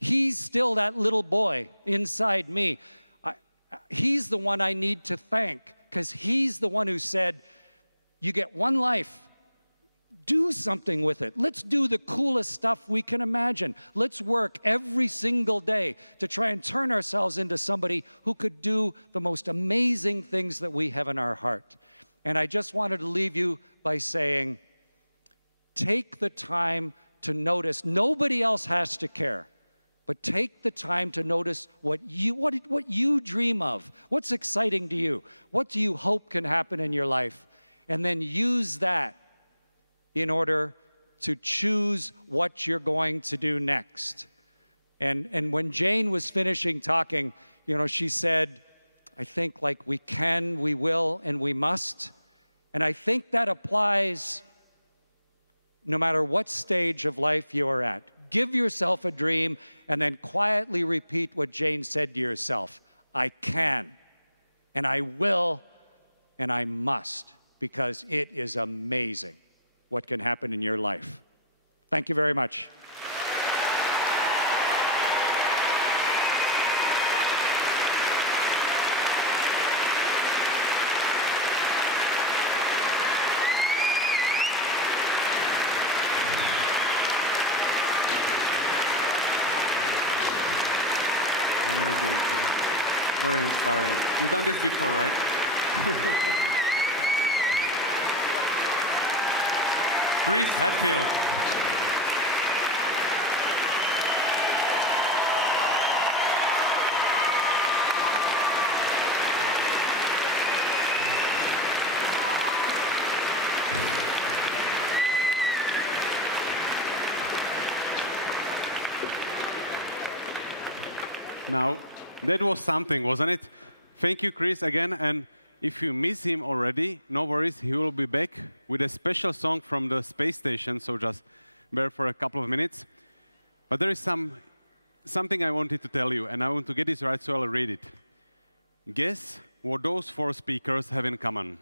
He's still that little boy inside me. He's the one I need to thank, because he's the one who said, you get one life. do something with it. Let's do the coolest stuff we can imagine. Let's work every single day to try and turn ourselves into somebody who could do the most amazing things that we have in our heart. And I just wanted to leave you by saying, take the time to notice. Nobody else has to care, but take the time to notice what you dream of. What's exciting to you? What do you hope can happen in your life? And then use that in order to choose what you're going to do next. And when Jane was finishing talking, you know, she said, I think like we can, we will, and we must. And I think that applies no matter what stage of life you are at. Give yourself a dream and then quietly repeat what Jane said to yourself. I can, and I will, and I must, because it is amazing what can happen in your life. Thank you very much. Amazing. Very inspiring. You've done this before, right? Chris Hadfield. Now, that was something, wasn't it? Thank you, Chris, again. And if you miss him already, no worries. He will be back with a special song from the space station, so just bear for a couple of minutes. But there is something I wanted to tell you, and I want to get this right, so I'll read it. Guess what those 4 speakers have in common?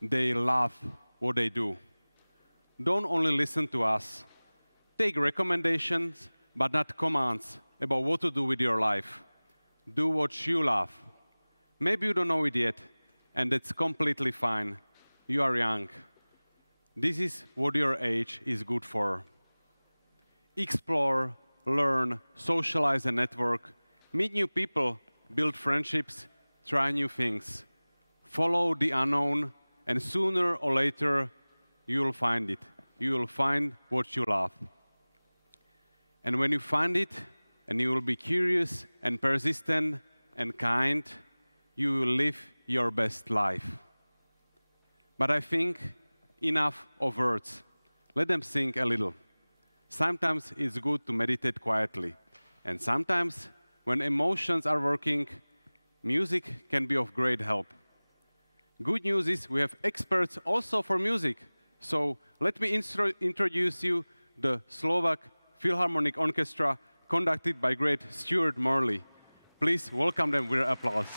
They love what they do. Don't only listen to us. Take recommendations, but not commands about what to do with your life. Do what you love. Maybe you don't know it yet, and that's completely fine. You are young. This is what your age is good for. Explore, learn, socialize and network. Meet new people, build friendships, try new things. Follow the unknown, and sooner or later, you will find it. You will find what you love. And when you find it, and you will be curious and persistent and kind, you will live your best life. But I think enough of words. Let them sink a little. Sometimes it's good to meditate quietly. And sometimes, when emotions are working, music can be of great help. Good news is we have experts also for music. So let me introduce you the Slovak Philharmonic Orchestra, conducted by great Stuart Morley. Please welcome them with applause.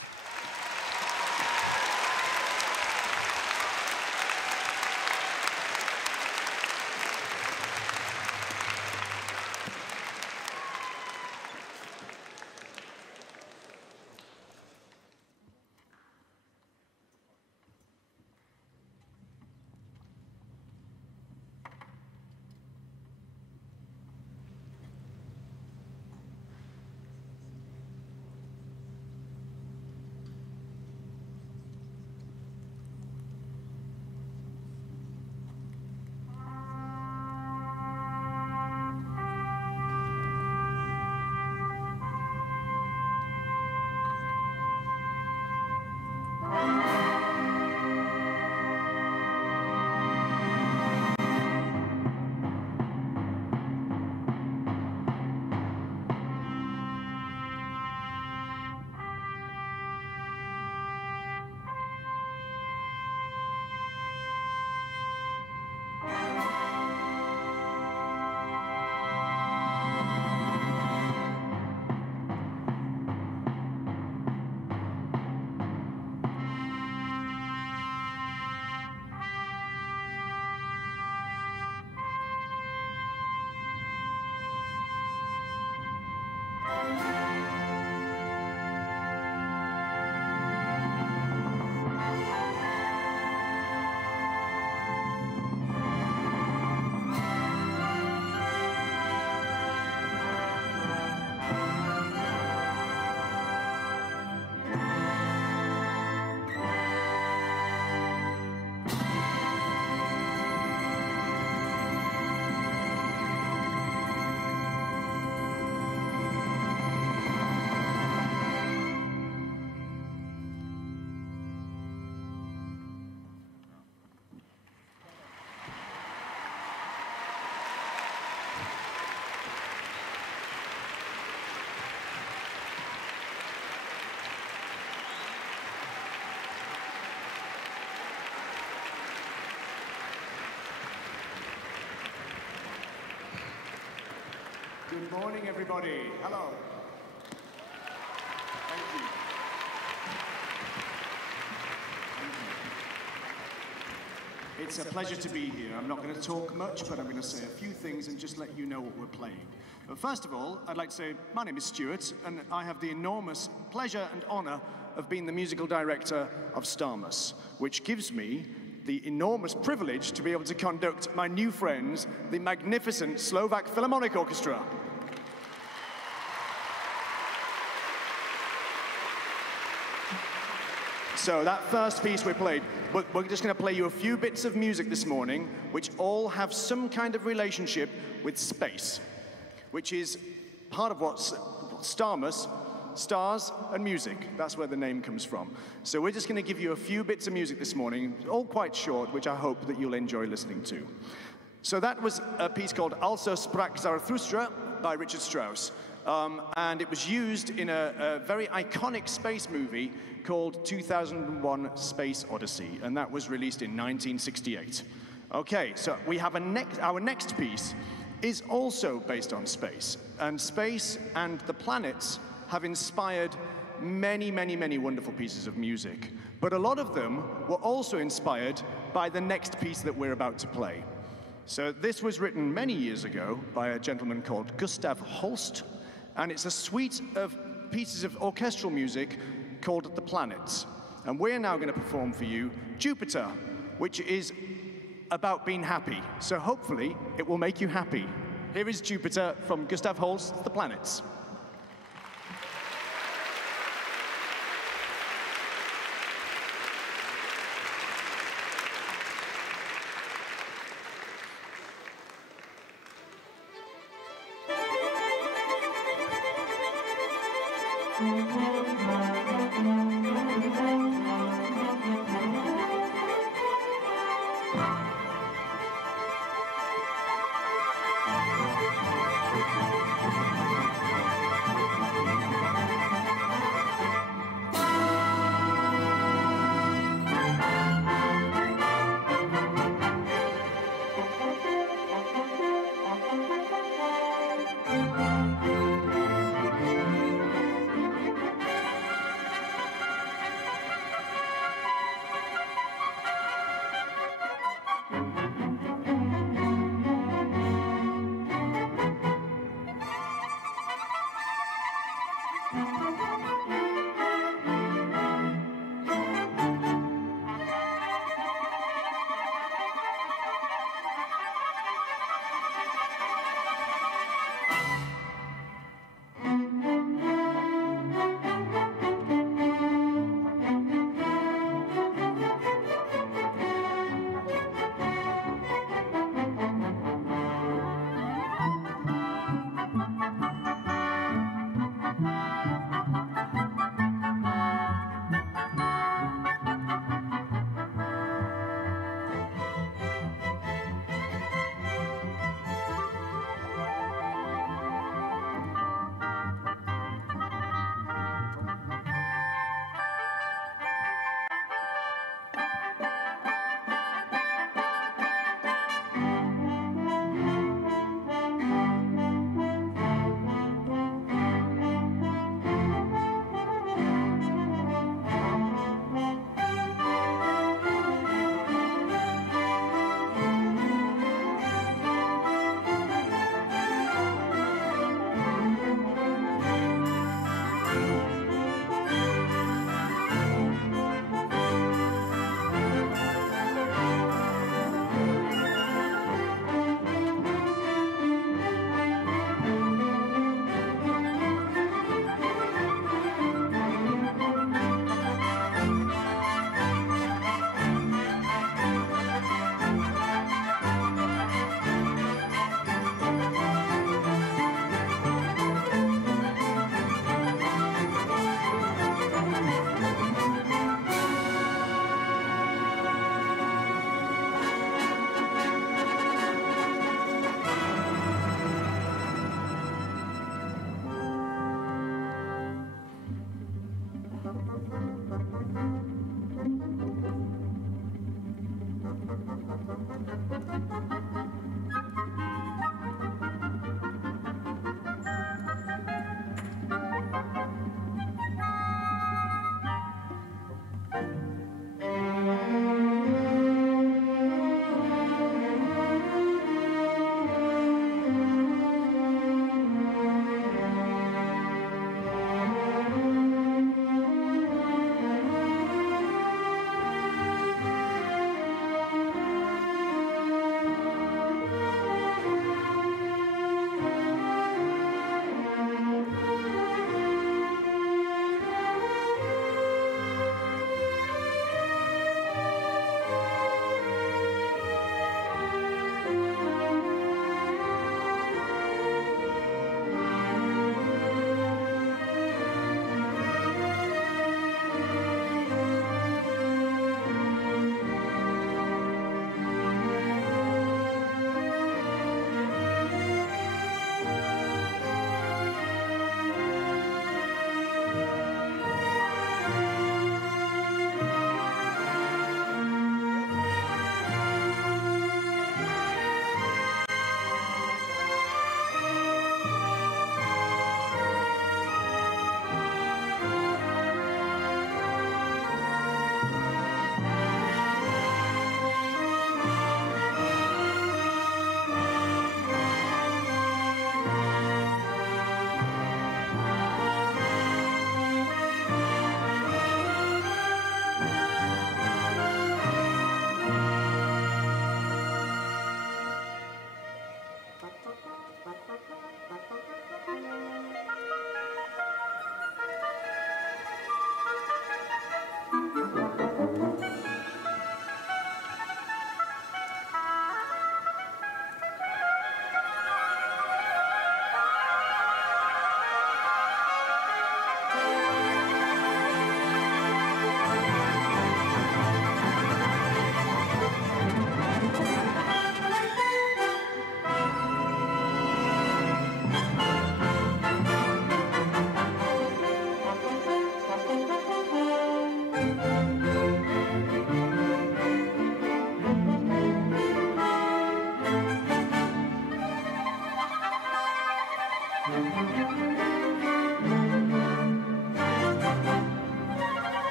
Good morning, everybody. Hello. Thank you. It's a pleasure to be here. I'm not going to talk much, but I'm going to say a few things and just let you know what we're playing. But first of all, I'd like to say my name is Stuart, and I have the enormous pleasure and honor of being the musical director of STARMUS, which gives me the enormous privilege to be able to conduct my new friends, the magnificent Slovak Philharmonic Orchestra. So that first piece we played, we're just going to play you a few bits of music this morning, which all have some kind of relationship with space, which is part of what's STARMUS, stars and music. That's where the name comes from. So we're just going to give you a few bits of music this morning, all quite short, which I hope that you'll enjoy listening to. So that was a piece called Also sprach Zarathustra by Richard Strauss. And it was used in a very iconic space movie called 2001 Space Odyssey, and that was released in 1968. Okay, so we have our next piece is also based on space, and space and the planets have inspired many, many, many wonderful pieces of music, but a lot of them were also inspired by the next piece that we're about to play. So this was written many years ago by a gentleman called Gustav Holst, and it's a suite of pieces of orchestral music called The Planets. And we're now going to perform for you Jupiter, which is about being happy. So hopefully it will make you happy. Here is Jupiter from Gustav Holst's The Planets.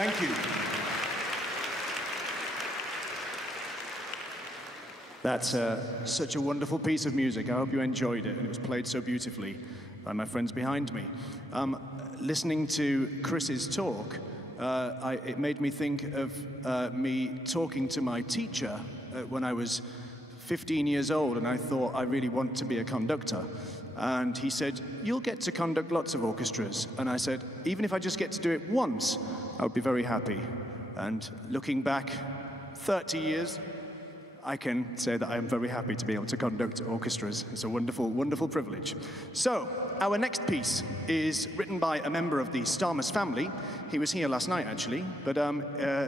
Thank you. That's such a wonderful piece of music. I hope you enjoyed it. It was played so beautifully by my friends behind me. Listening to Chris's talk, it made me think of me talking to my teacher when I was 15 years old, and I thought I really want to be a conductor. And he said, "You'll get to conduct lots of orchestras." And I said, "Even if I just get to do it once, I would be very happy." And looking back 30 years, I can say that I am very happy to be able to conduct orchestras. It's a wonderful, wonderful privilege. So, our next piece is written by a member of the STARMUS family. He was here last night, actually, but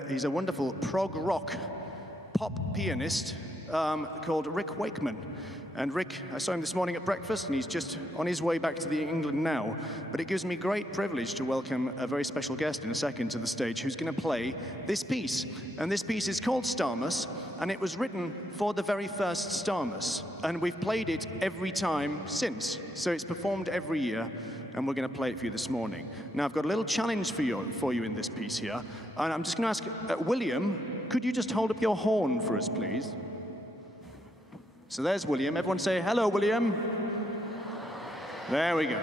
he's a wonderful prog rock pop pianist called Rick Wakeman. And Rick, I saw him this morning at breakfast, and he's just on his way back to England now. But it gives me great privilege to welcome a very special guest in a second to the stage who's going to play this piece. And this piece is called STARMUS, and it was written for the very first STARMUS. And we've played it every time since. So it's performed every year, and we're going to play it for you this morning. Now, I've got a little challenge for you in this piece here. And I'm just going to ask, William, could you just hold up your horn for us, please? So there's William. Everyone say, "Hello, William." There we go.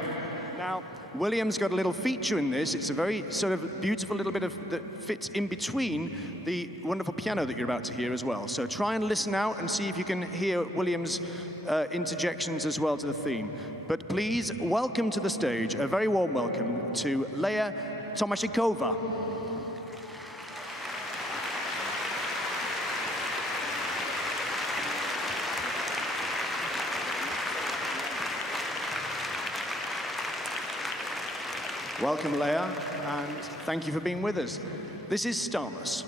Now, William's got a little feature in this. It's a very sort of beautiful little bit that fits in between the wonderful piano that you're about to hear as well. So try and listen out and see if you can hear William's interjections as well to the theme. But please welcome to the stage, a very warm welcome to Leia Tomaszykova. Welcome, Leia, and thank you for being with us. This is STARMUS.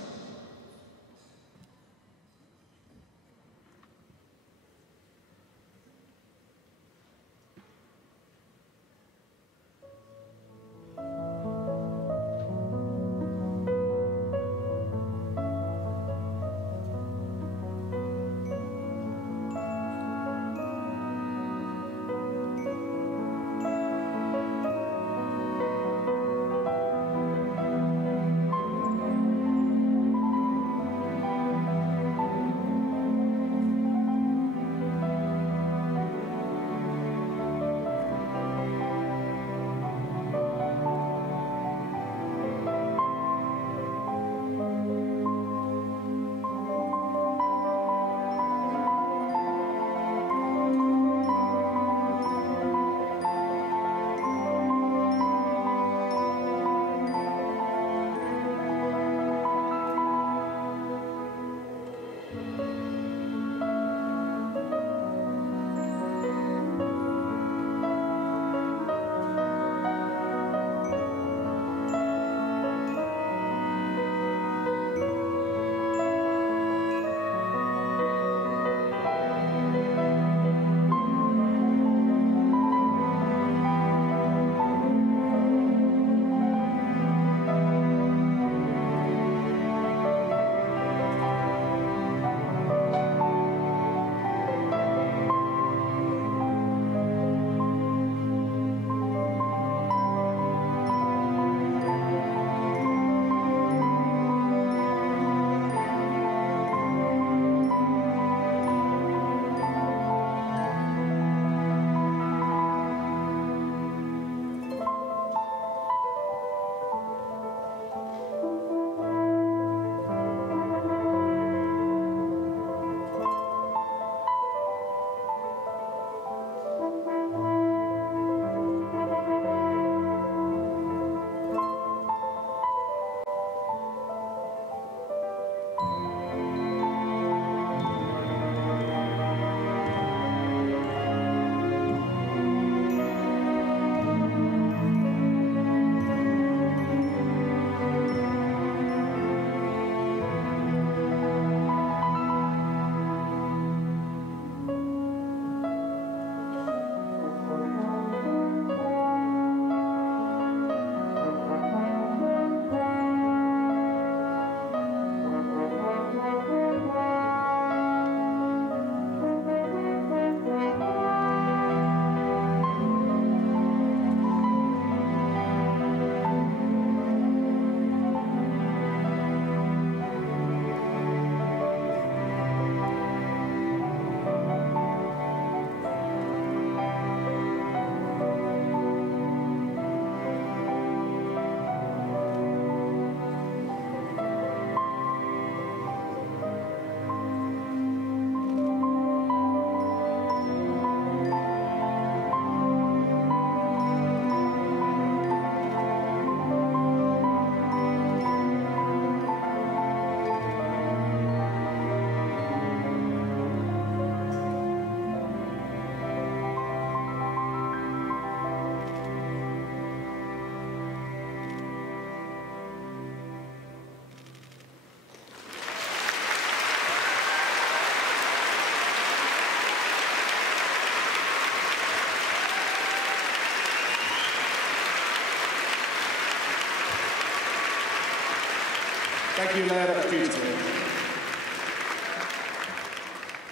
Thank you, Leila.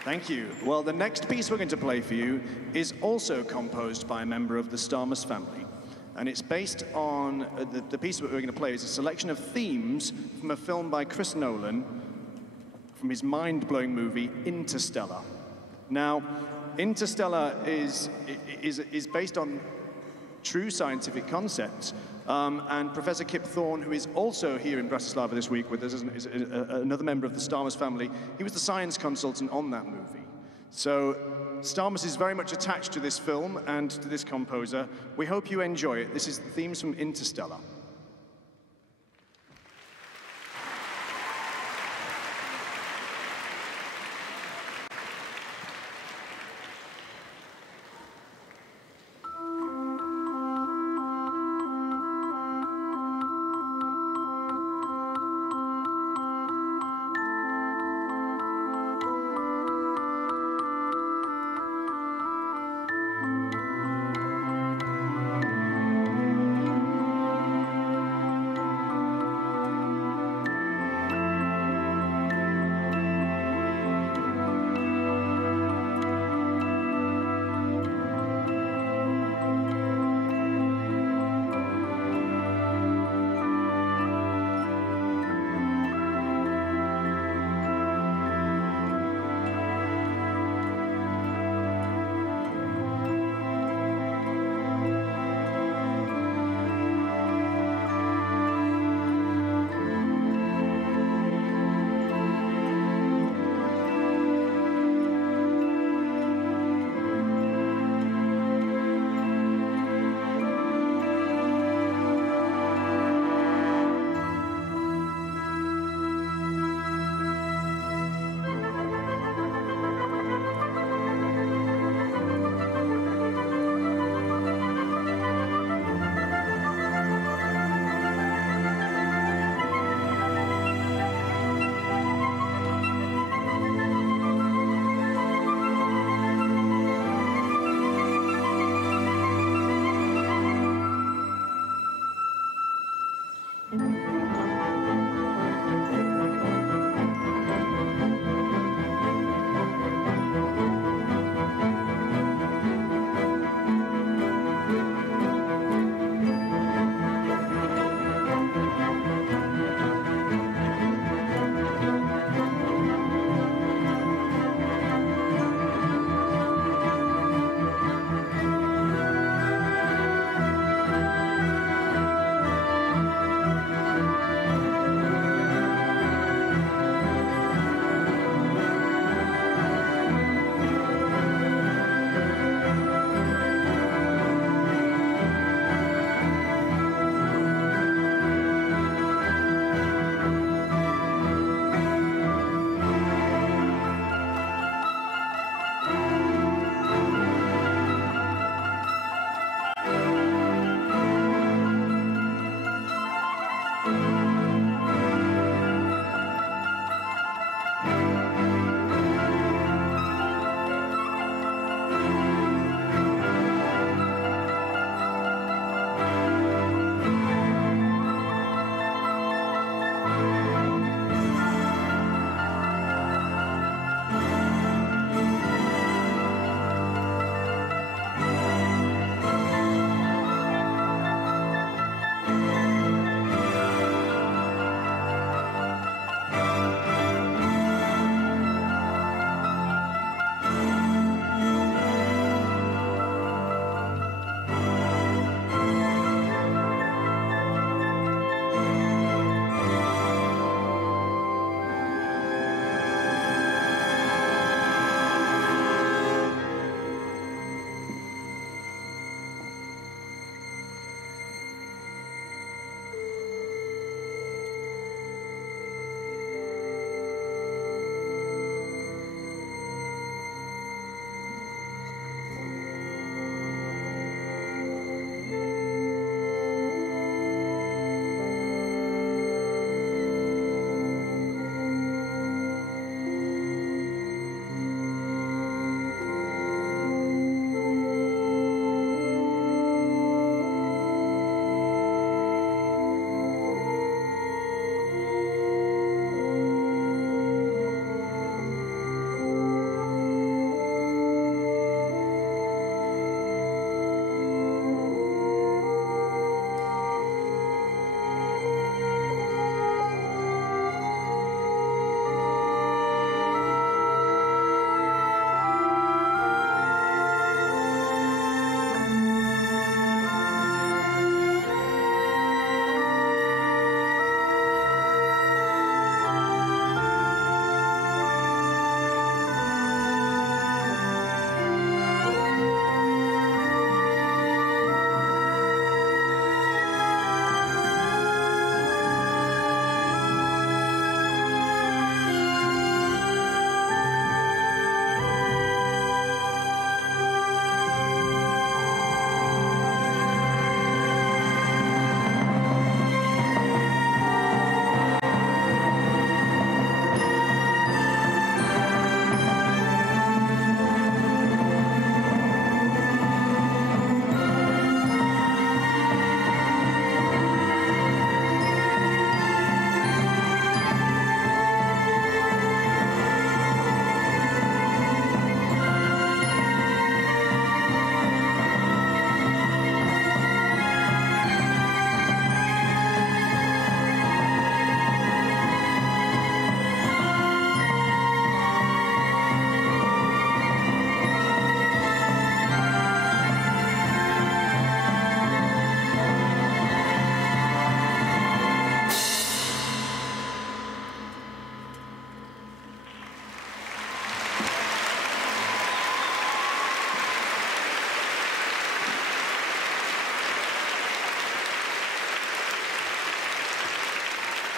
Thank you. Well, the next piece we're going to play for you is also composed by a member of the STARMUS family. And it's based on, the piece that we're going to play is a selection of themes from a film by Chris Nolan from his mind-blowing movie, Interstellar. Now, Interstellar is based on true scientific concepts. And Professor Kip Thorne, who is also here in Bratislava this week with us, is another member of the STARMUS family. He was the science consultant on that movie. So STARMUS is very much attached to this film and to this composer. We hope you enjoy it. This is the themes from Interstellar.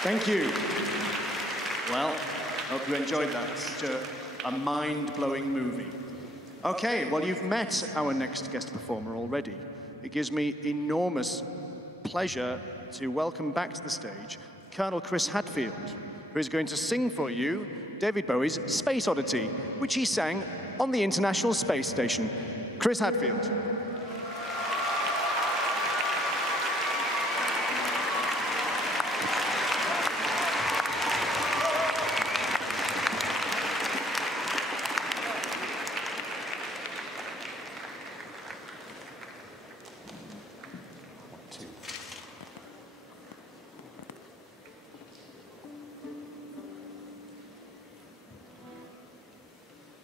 Thank you. Well, hope you enjoyed that. Such a mind-blowing movie. Okay, well, you've met our next guest performer already. It gives me enormous pleasure to welcome back to the stage Colonel Chris Hadfield, who is going to sing for you David Bowie's Space Oddity, which he sang on the International Space Station. Chris Hadfield.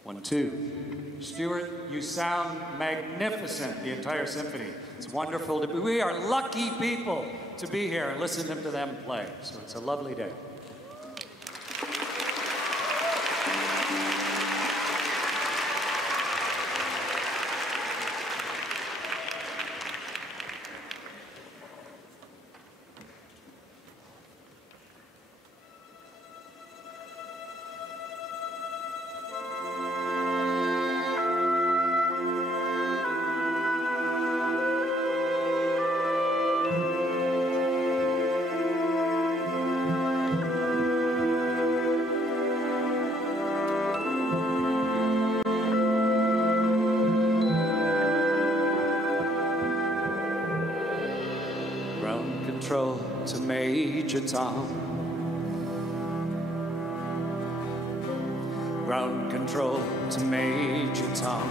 One, two. Stuart, you sound magnificent, the entire symphony. It's wonderful to be, we are lucky people to be here and listen to them play. So it's a lovely day. Control to Major Tom. Ground control to Major Tom.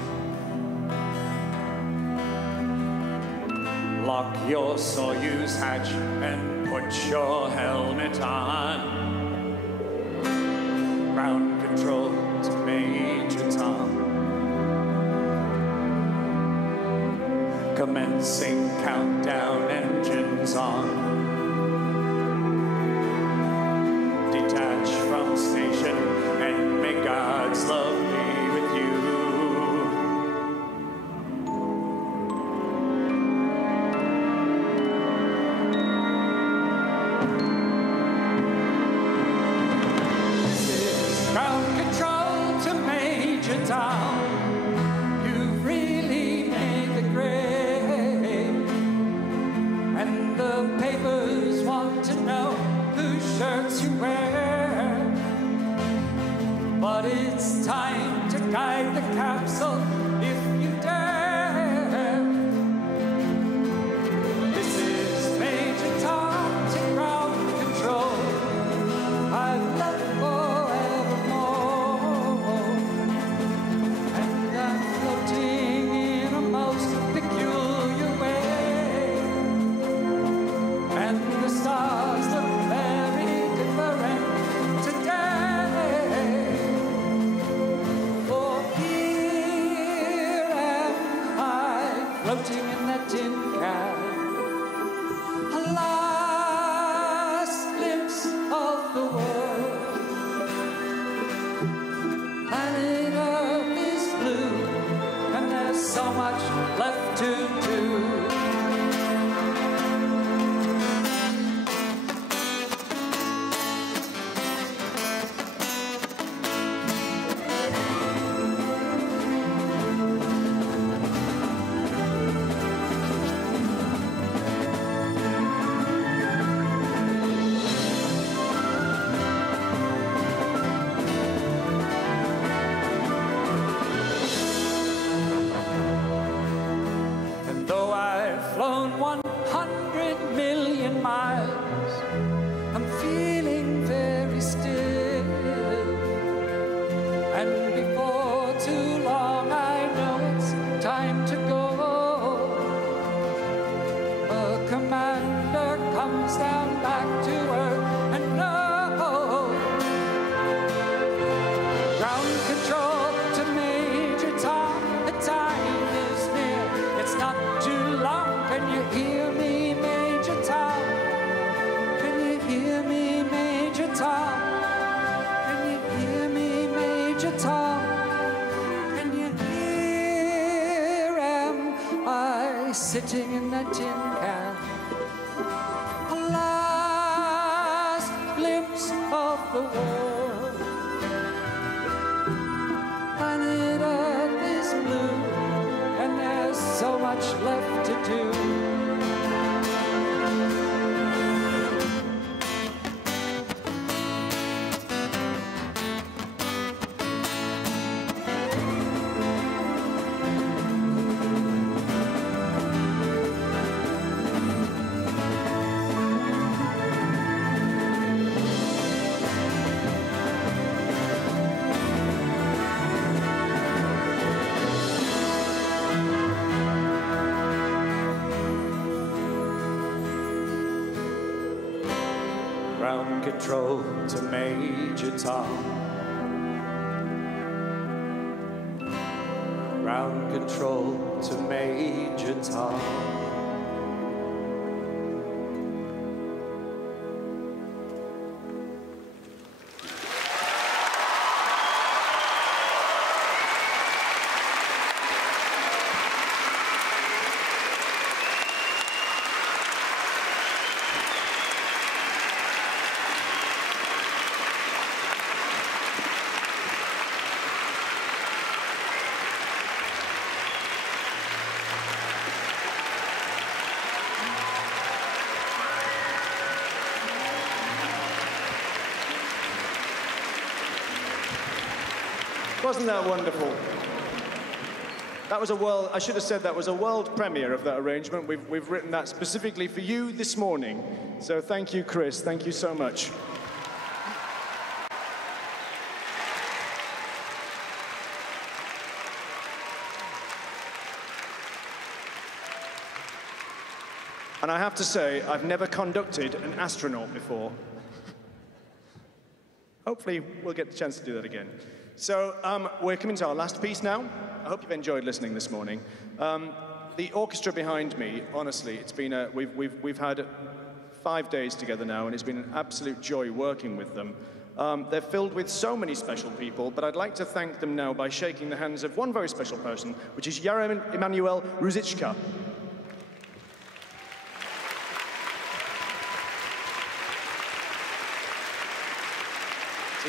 Lock your Soyuz hatch and put your helmet on. Ground control to Major Tom. Commencing countdown, engines on. Detach from station and may God's love be with you. This is ground control to Major Tom. You've really made it great. And the papers want to know whose shirts you wear. But it's time to guide the capsule if you dare. This is Major Tom to ground control. I've left forevermore. And I'm floating in a most peculiar way. And the stars look very different today. For here am I, floating in that tin can. A last glimpse of the world. Planet Earth is blue, and there's so much left to do. ground control to Major Tom. Ground control to Major Tom. Wasn't that wonderful? That was a world, I should have said that was a world premiere of that arrangement. We've written that specifically for you this morning. So thank you, Chris. Thank you so much. And I have to say, I've never conducted an astronaut before. Hopefully, we'll get the chance to do that again. So we're coming to our last piece now. I hope you've enjoyed listening this morning. The orchestra behind me, honestly, it's been we've had 5 days together now, and it's been an absolute joy working with them. They're filled with so many special people, but I'd like to thank them now by shaking the hands of one very special person, which is Jaromír Emanuel Růžička.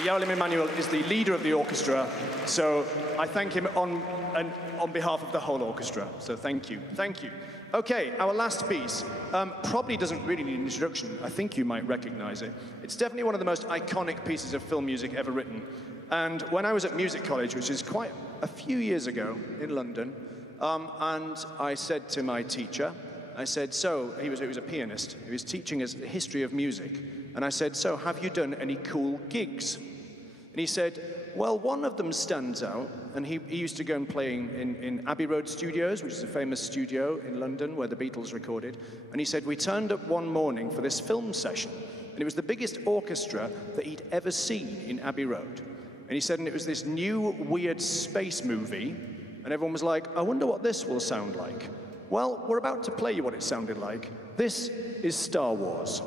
Jaromír Emanuel is the leader of the orchestra, so I thank him on behalf of the whole orchestra. So thank you, thank you. Okay, our last piece probably doesn't really need an introduction. I think you might recognize it. It's definitely one of the most iconic pieces of film music ever written. And when I was at music college, which is quite a few years ago in London, and I said to my teacher, I said, so, he was a pianist. He was teaching us the history of music. And I said, so, have you done any cool gigs? And he said, well, one of them stands out. And he used to go and play in Abbey Road Studios, which is a famous studio in London where the Beatles recorded. And he said, we turned up one morning for this film session. And it was the biggest orchestra that he'd ever seen in Abbey Road. And he said, and it was this new, weird space movie. And everyone was like, I wonder what this will sound like. Well, we're about to play you what it sounded like. This is Star Wars.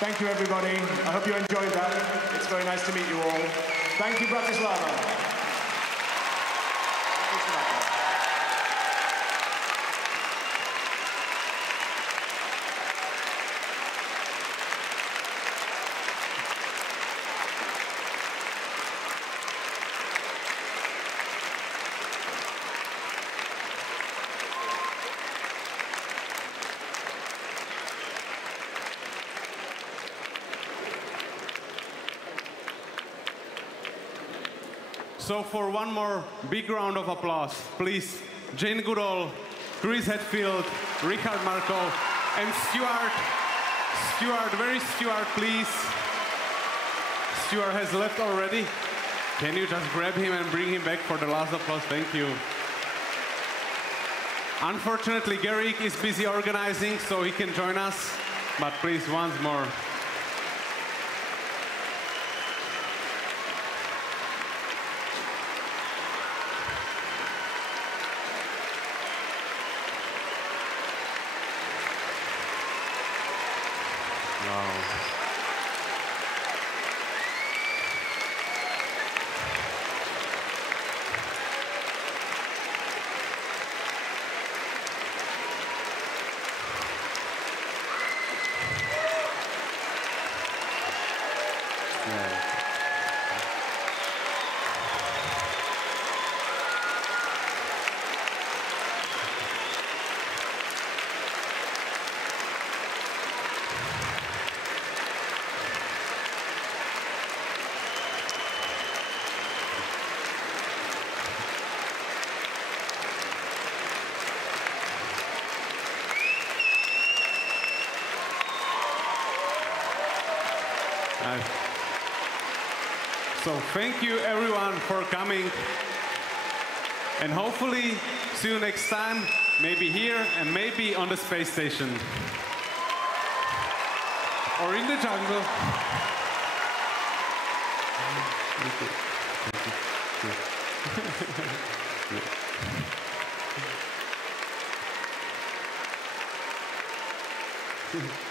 Thank you, everybody. I hope you enjoyed that. It's very nice to meet you all. Thank you, Bratislava. So for one more big round of applause, please, Jane Goodall, Chris Hadfield, Richard Marko, and Stuart. Stuart, please. Stuart has left already. Can you just grab him and bring him back for the last applause? Thank you. Unfortunately, Garrick is busy organizing, so he can join us, but please, once more. So thank you everyone for coming, and hopefully see you next time, maybe here and maybe on the space station or in the jungle. Thank you.